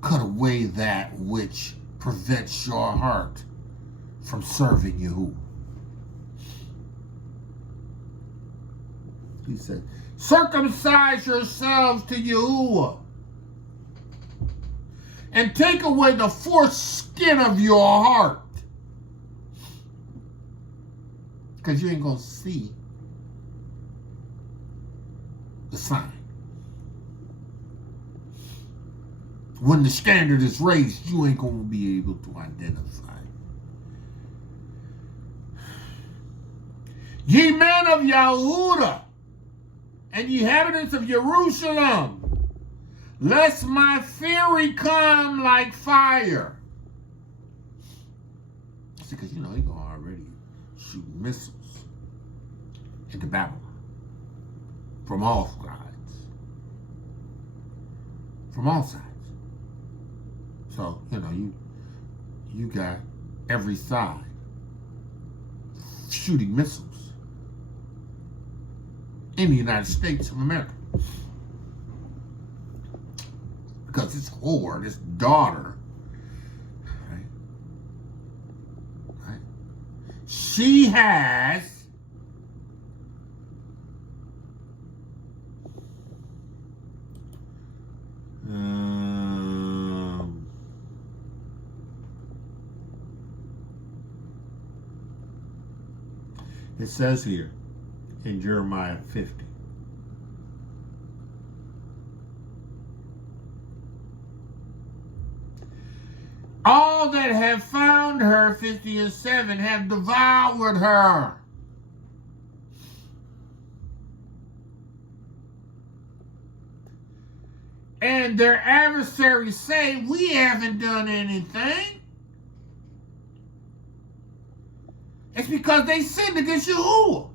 Cut away that which prevents your heart from serving Yahuah. He said, circumcise yourselves to Yahuah and take away the foreskin of your heart. Because you ain't going to see the sign. When the standard is raised, you ain't going to be able to identify. Ye men of Yahudah and ye inhabitants of Jerusalem, lest my fury come like fire. See, because you know he's going to already shoot missiles into Babylon from all sides. From all sides. So, you know, you got every side shooting missiles in the United States of America. Because this whore, this daughter, right? She has it says here in Jeremiah 50. All that have found her, 50 and 7, have devoured her. And their adversaries say, we haven't done anything. It's because they sinned against Yahuah.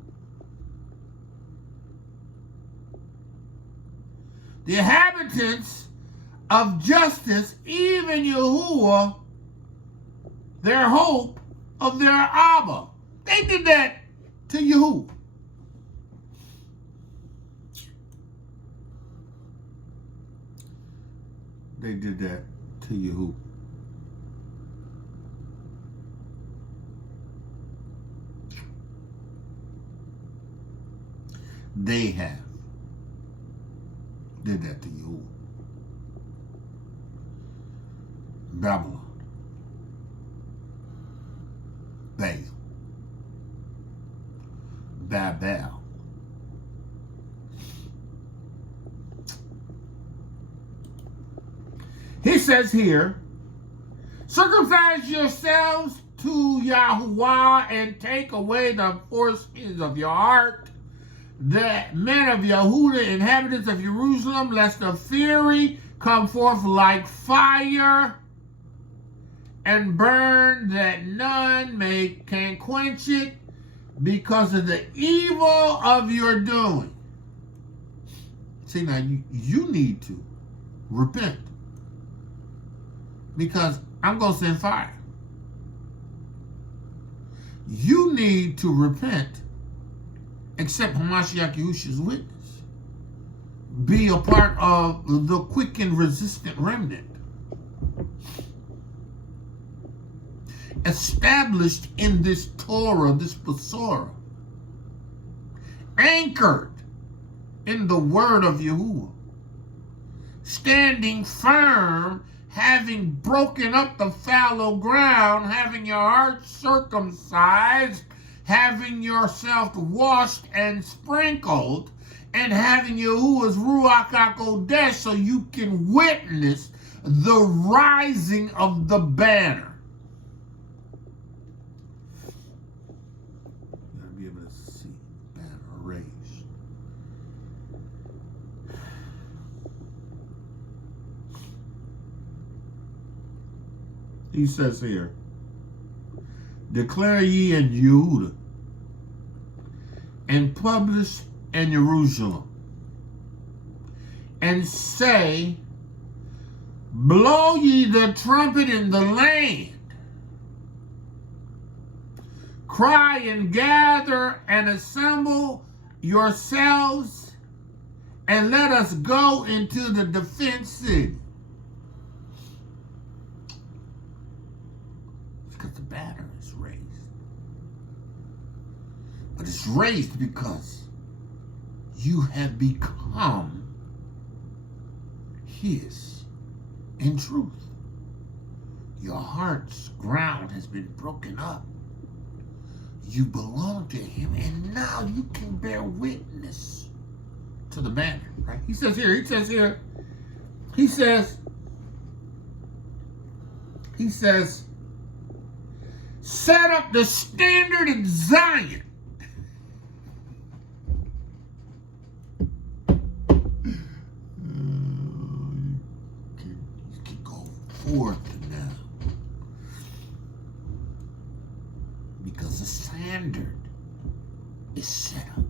The inhabitants of justice, even Yahuah, their hope of their Abba. They did that to Yahuah. They did that to Yahuah. They have did that to Yahuah. Babylon. Babel. He says here, circumcise yourselves to Yahuah and take away the foreskins of your heart, the men of Yahudah, inhabitants of Jerusalem, lest the fury come forth like fire and burn, that none can quench it, because of the evil of your doing. See, now you need to repent, because I'm going to send fire. You need to repent, accept Hamashiach Yahushua's witness, be a part of the quick and resistant remnant, established in this Torah, this Besorah, anchored in the word of Yahuah, standing firm, having broken up the fallow ground, having your heart circumcised, having yourself washed and sprinkled, and having Yahuwah's Ruach HaKodesh so you can witness the rising of the banner. You gotta be able to see the banner raised. He says here, declare ye in Yahudah, and publish and Jerusalem, and say, blow ye the trumpet in the land. Cry and gather and assemble yourselves, and let us go into the defense city. Because the banner is raised. But it's raised because you have become his in truth. Your heart's ground has been broken up. You belong to him, and now you can bear witness to the banner, right? He says, set up the standard in Zion. You can go forth now. Because the standard is set up.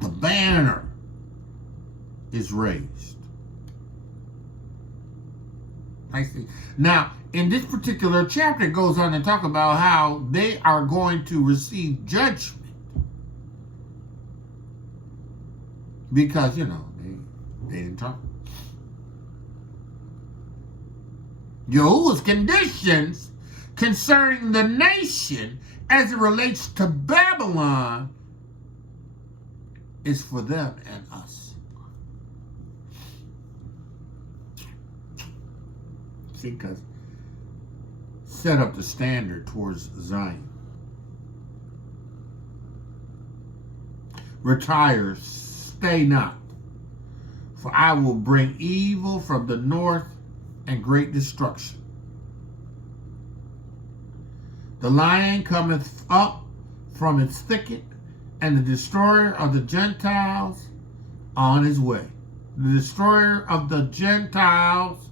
The banner is raised. I see. Now, in this particular chapter, it goes on to talk about how they are going to receive judgment. Because, they didn't talk. Yahuah's conditions concerning the nation as it relates to Babylon is for them and us. See, because set up the standard towards Zion. Retire, stay not, for I will bring evil from the north and great destruction. The lion cometh up from its thicket, and the destroyer of the Gentiles on his way. The destroyer of the Gentiles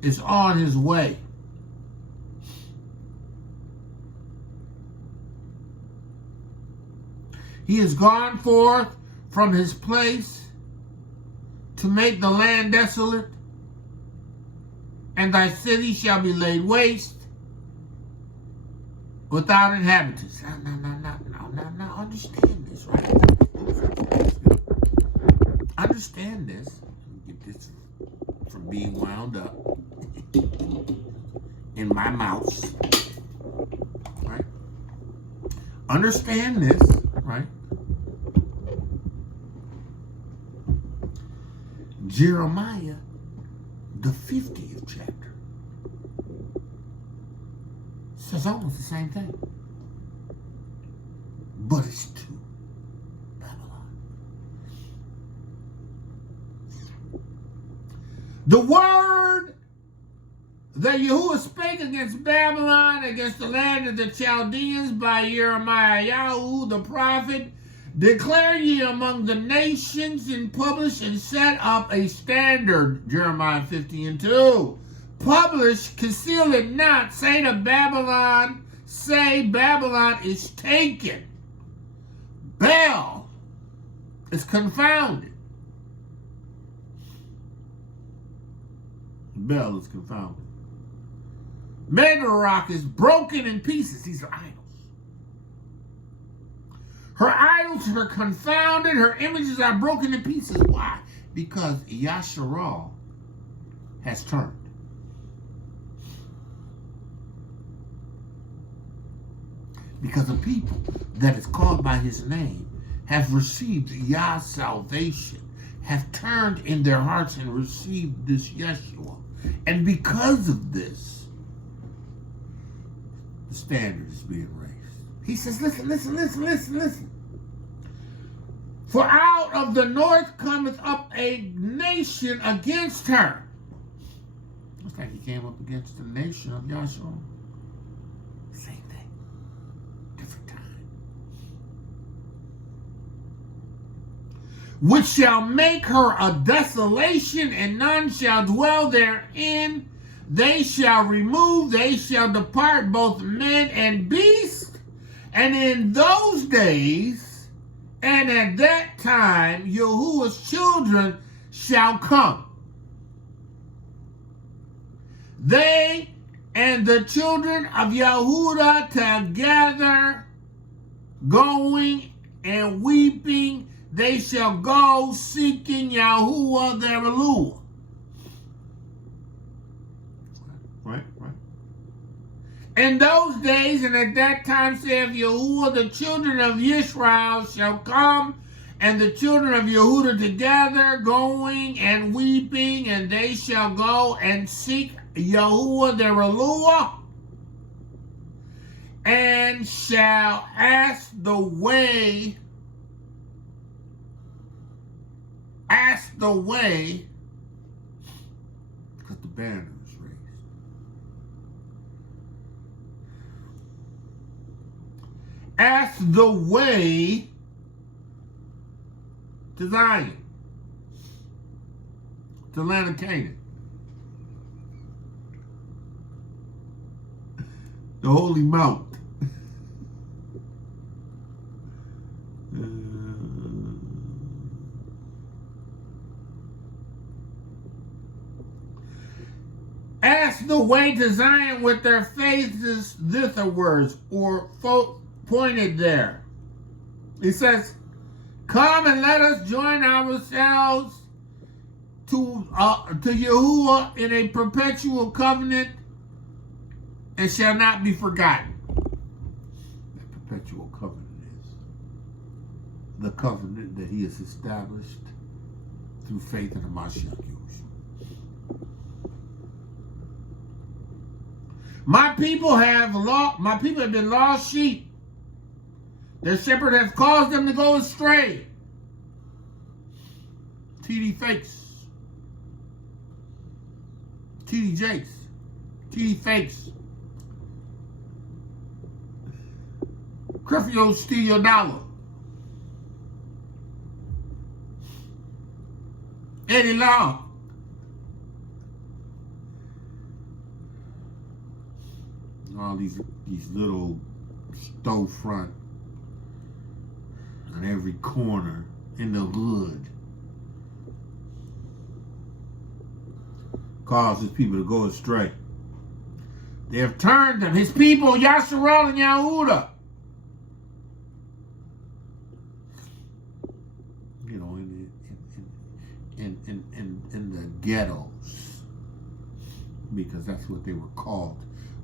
is on his way. He is gone forth from his place to make the land desolate, and thy city shall be laid waste without inhabitants. Now, understand this, right? Understand this. Get this from being wound up in my mouth, right? Understand this, right? Jeremiah, the 50th chapter, says almost the same thing. But it's to Babylon. The word that Yahuah spake against Babylon, against the land of the Chaldeans by YIRMEYAHU the prophet, declare ye among the nations, and publish and set up a standard, Jeremiah 50:2. Publish, conceal it not, say to Babylon, say Babylon is taken. Baal is confounded. Baal is confounded. Medarach is broken in pieces. These are idols. Her idols are confounded. Her images are broken in pieces. Why? Because Yashar'el has turned. Because the people that is called by his name have received Yah's salvation, have turned in their hearts and received this Yeshua. And because of this, the standard is being raised. He says, listen. For out of the north cometh up a nation against her. Looks like he came up against the nation of Yahshua. Same thing. Different time. Which shall make her a desolation, and none shall dwell therein. They shall remove, they shall depart, both men and beasts. And in those days And at that time, Yahuwah's children shall come. They and the children of Yahudah together, going and weeping, they shall go seeking Yahuah their Eluah. Right. In those days and at that time, saith Yahuwah, the children of Israel shall come, and the children of Yahudah together, going and weeping, and they shall go and seek Yahuah their Eluah, and shall ask the way, because the banner is raised. Ask the way to Zion, to the land of Canaan, the holy mount. Ask the way to Zion with their faces thitherwards, or pointed there. He says, come and let us join ourselves to Yahuwah in a perpetual covenant, and shall not be forgotten. That perpetual covenant is the covenant that he has established through faith in the Mashiach Yahushua. My people have been lost sheep. Their shepherd has caused them to go astray. TD fakes. TD Jakes. TD fakes. Crefio steal your dollar. Eddie Law. All these little storefront on every corner in the hood causes people to go astray. They have turned them, his people, Yashar'el and Yahudah. You know, in the ghettos, because that's what they were called.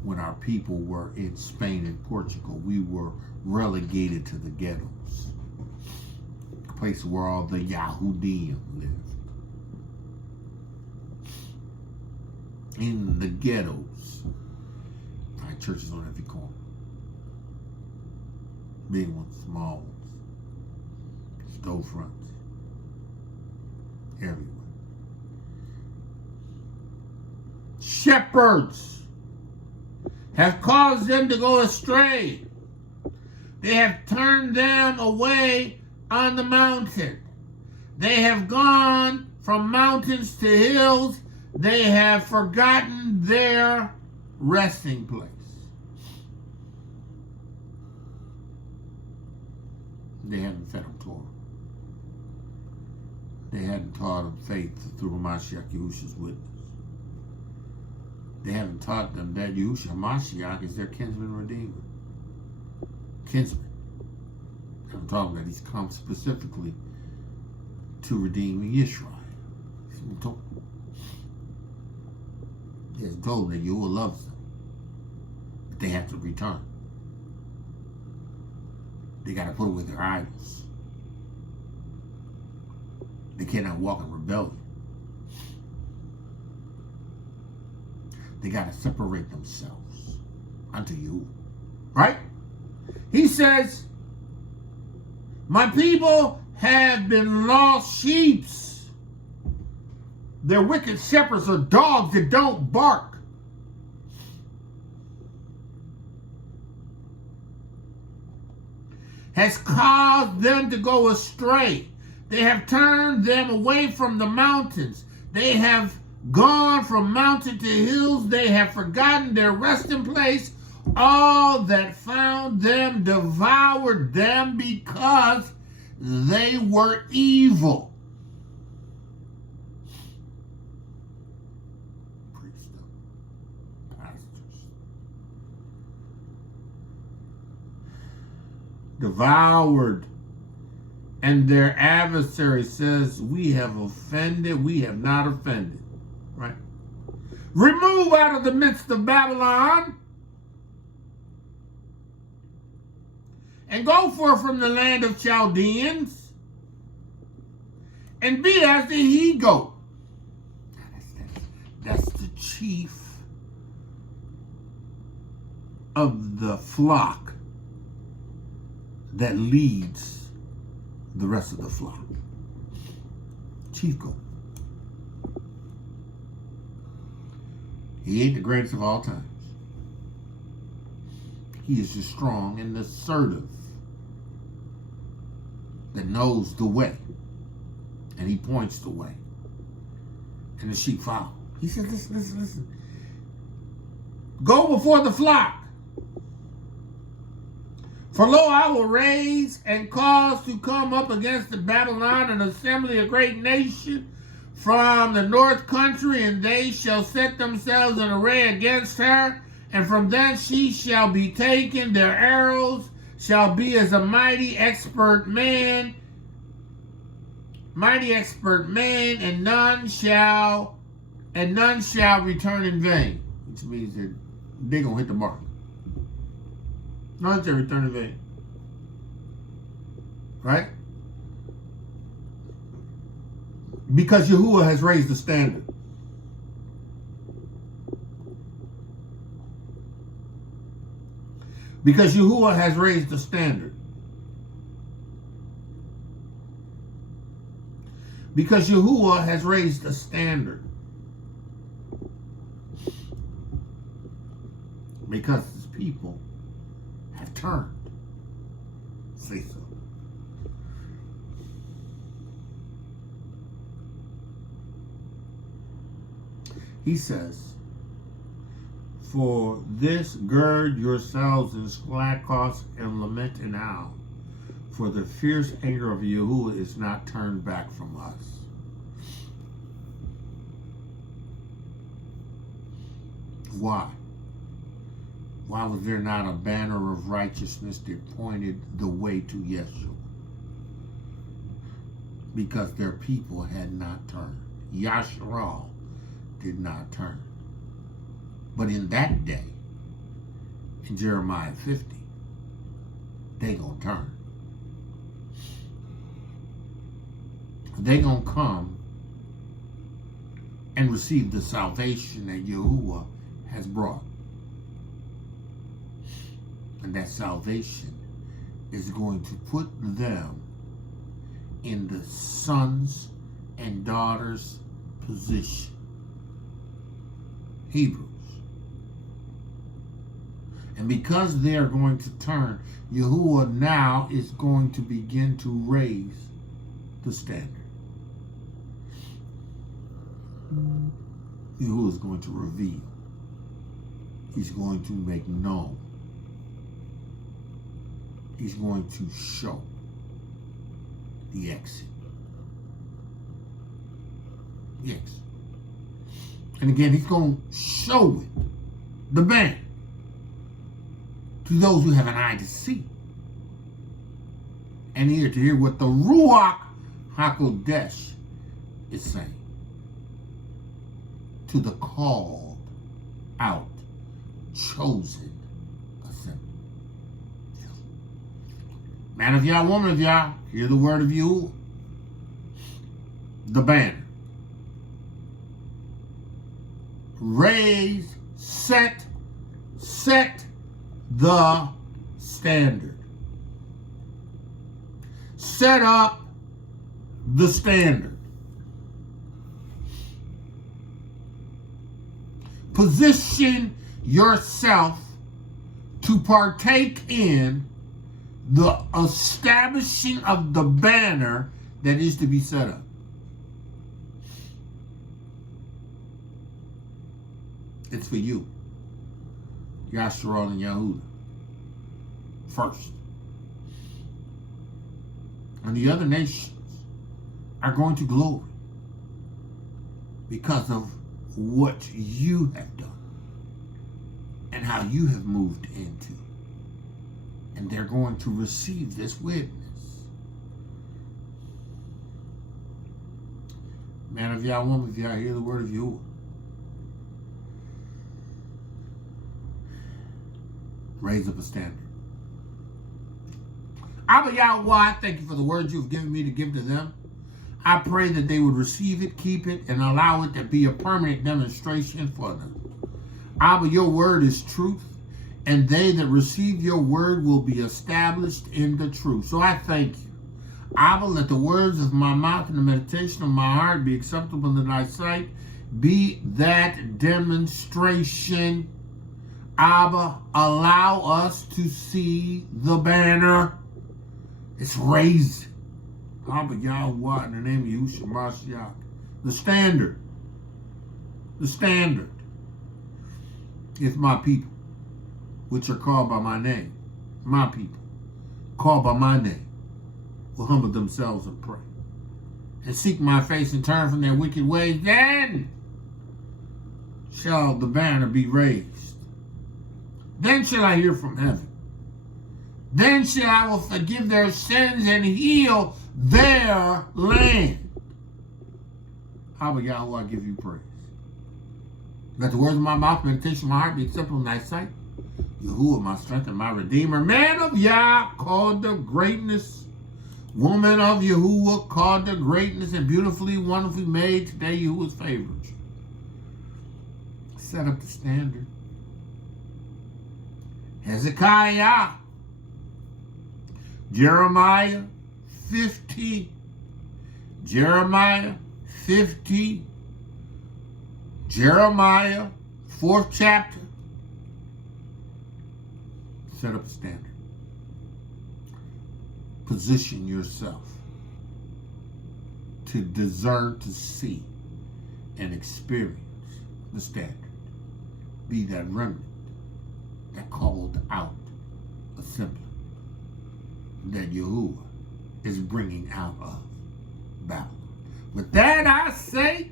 When our people were in Spain and Portugal, we were relegated to the ghettos, a place where all the Yahudim lived. In the ghettos, find churches on every corner, big ones, small ones, storefronts, everywhere. Shepherds have caused them to go astray. They have turned them away on the mountain. They have gone from mountains to hills. They have forgotten their resting place. They haven't fed them Torah. They hadn't taught them faith through Mashiach Yahushua's witness. They haven't taught them that Yahushua Mashiach is their kinsman redeemer. Kinsman. They haven't taught them that he's come specifically to redeem Israel. He has told them that Yahuwah loves them. But they have to return. They got to put away their idols. They cannot walk in rebellion. They got to separate themselves unto you. Right? He says, my people have been lost sheep. Their wicked shepherds are dogs that don't bark. Has caused them to go astray. They have turned them away from the mountains. They have gone from mountain to hills. They have forgotten their resting place. All that found them devoured them, because They were evil. Priests, pastors. Devoured. And their adversary says, we have offended, we have not offended. Right? Remove out of the midst of Babylon, and go forth from the land of Chaldeans, and be as the he-goat. That's the chief of the flock that leads the rest of the flock. Chief goat. He ain't the greatest of all times. He is just strong and assertive, that knows the way, and he points the way, and the sheep follow. He says, listen. Go before the flock. For lo, I will raise and cause to come up against the Babylon an assembly, a great nation from the north country, and they shall set themselves in array against her, and from thence she shall be taken. Their arrows shall be as a mighty expert man, and none shall return in vain. Which means that they're gonna hit the mark. None shall return in vain. Right? Because Yahuah has raised the standard. Because Yahuah has raised the standard. Because Yahuah has raised the standard. Because his people have turned. Say so. He says, for this gird yourselves in sackcloth and lament and howl, for the fierce anger of Yahuah is not turned back from us. Why? Why was there not a banner of righteousness that pointed the way to Yeshua? Because their people had not turned. Yashar'el did not turn. But in that day, in Jeremiah 50, they gonna turn. They gonna come and receive the salvation that Yahuah has brought. And that salvation is going to put them in the sons and daughters position. Hebrews. And because they are going to turn, Yahuah now is going to begin to raise the standard. Yahuah is going to reveal. He's going to make known. He's going to show the exit. The exit. And again, he's going to show it, the banner, to those who have an eye to see and ear to hear what the Ruach HaKodesh is saying to the called out, chosen assembly. Man of Yah, woman of Yah, hear the word of you, the banner. Raise, set the standard. Set up the standard. Position yourself to partake in the establishing of the banner that is to be set up. It's for you, Yashar'el and Yahudah, first. And the other nations are going to glory because of what you have done and how you have moved into. And they're going to receive this witness. Man of Yah, woman of Yah, hear the word of Yahuah. Raise up a standard. Abba Yahuah, I thank you for the words you've given me to give to them. I pray that they would receive it, keep it, and allow it to be a permanent demonstration for them. Abba, your word is truth, and they that receive your word will be established in the truth. So I thank you. Abba, let the words of my mouth and the meditation of my heart be acceptable in thy sight. Be that demonstration. Abba, allow us to see the banner. It's raised. Abba Yahuah, in the name of Yahushua, the standard. The standard. If my people, which are called by my name, my people, called by my name, will humble themselves and pray, and seek my face and turn from their wicked ways, then shall the banner be raised. Then shall I hear from heaven. Then shall I will forgive their sins and heal their land. Abba Yahuah, I give you praise. Let the words of my mouth, meditation of my heart be acceptable in thy sight. Yahuah, my strength and my redeemer. Man of Yah, called to greatness. Woman of Yahuah, called to greatness and beautifully, wonderfully made. Today, Yahuah's favored you. Set up the standard. Hezekiah, Jeremiah 50, Jeremiah 50, Jeremiah 4th chapter. Set up a standard. Position yourself to discern, to see, and experience the standard. Be that remnant that called out assembly that Yahuah is bringing out of Babylon. With that I say,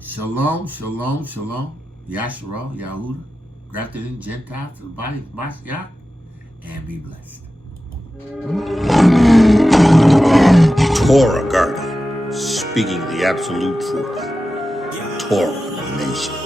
shalom, shalom, shalom, Yashar'el, Yahudah, grafted in Gentiles to the body of Mashiach, and be blessed. Torah Garden, speaking the absolute truth. Torah Nation.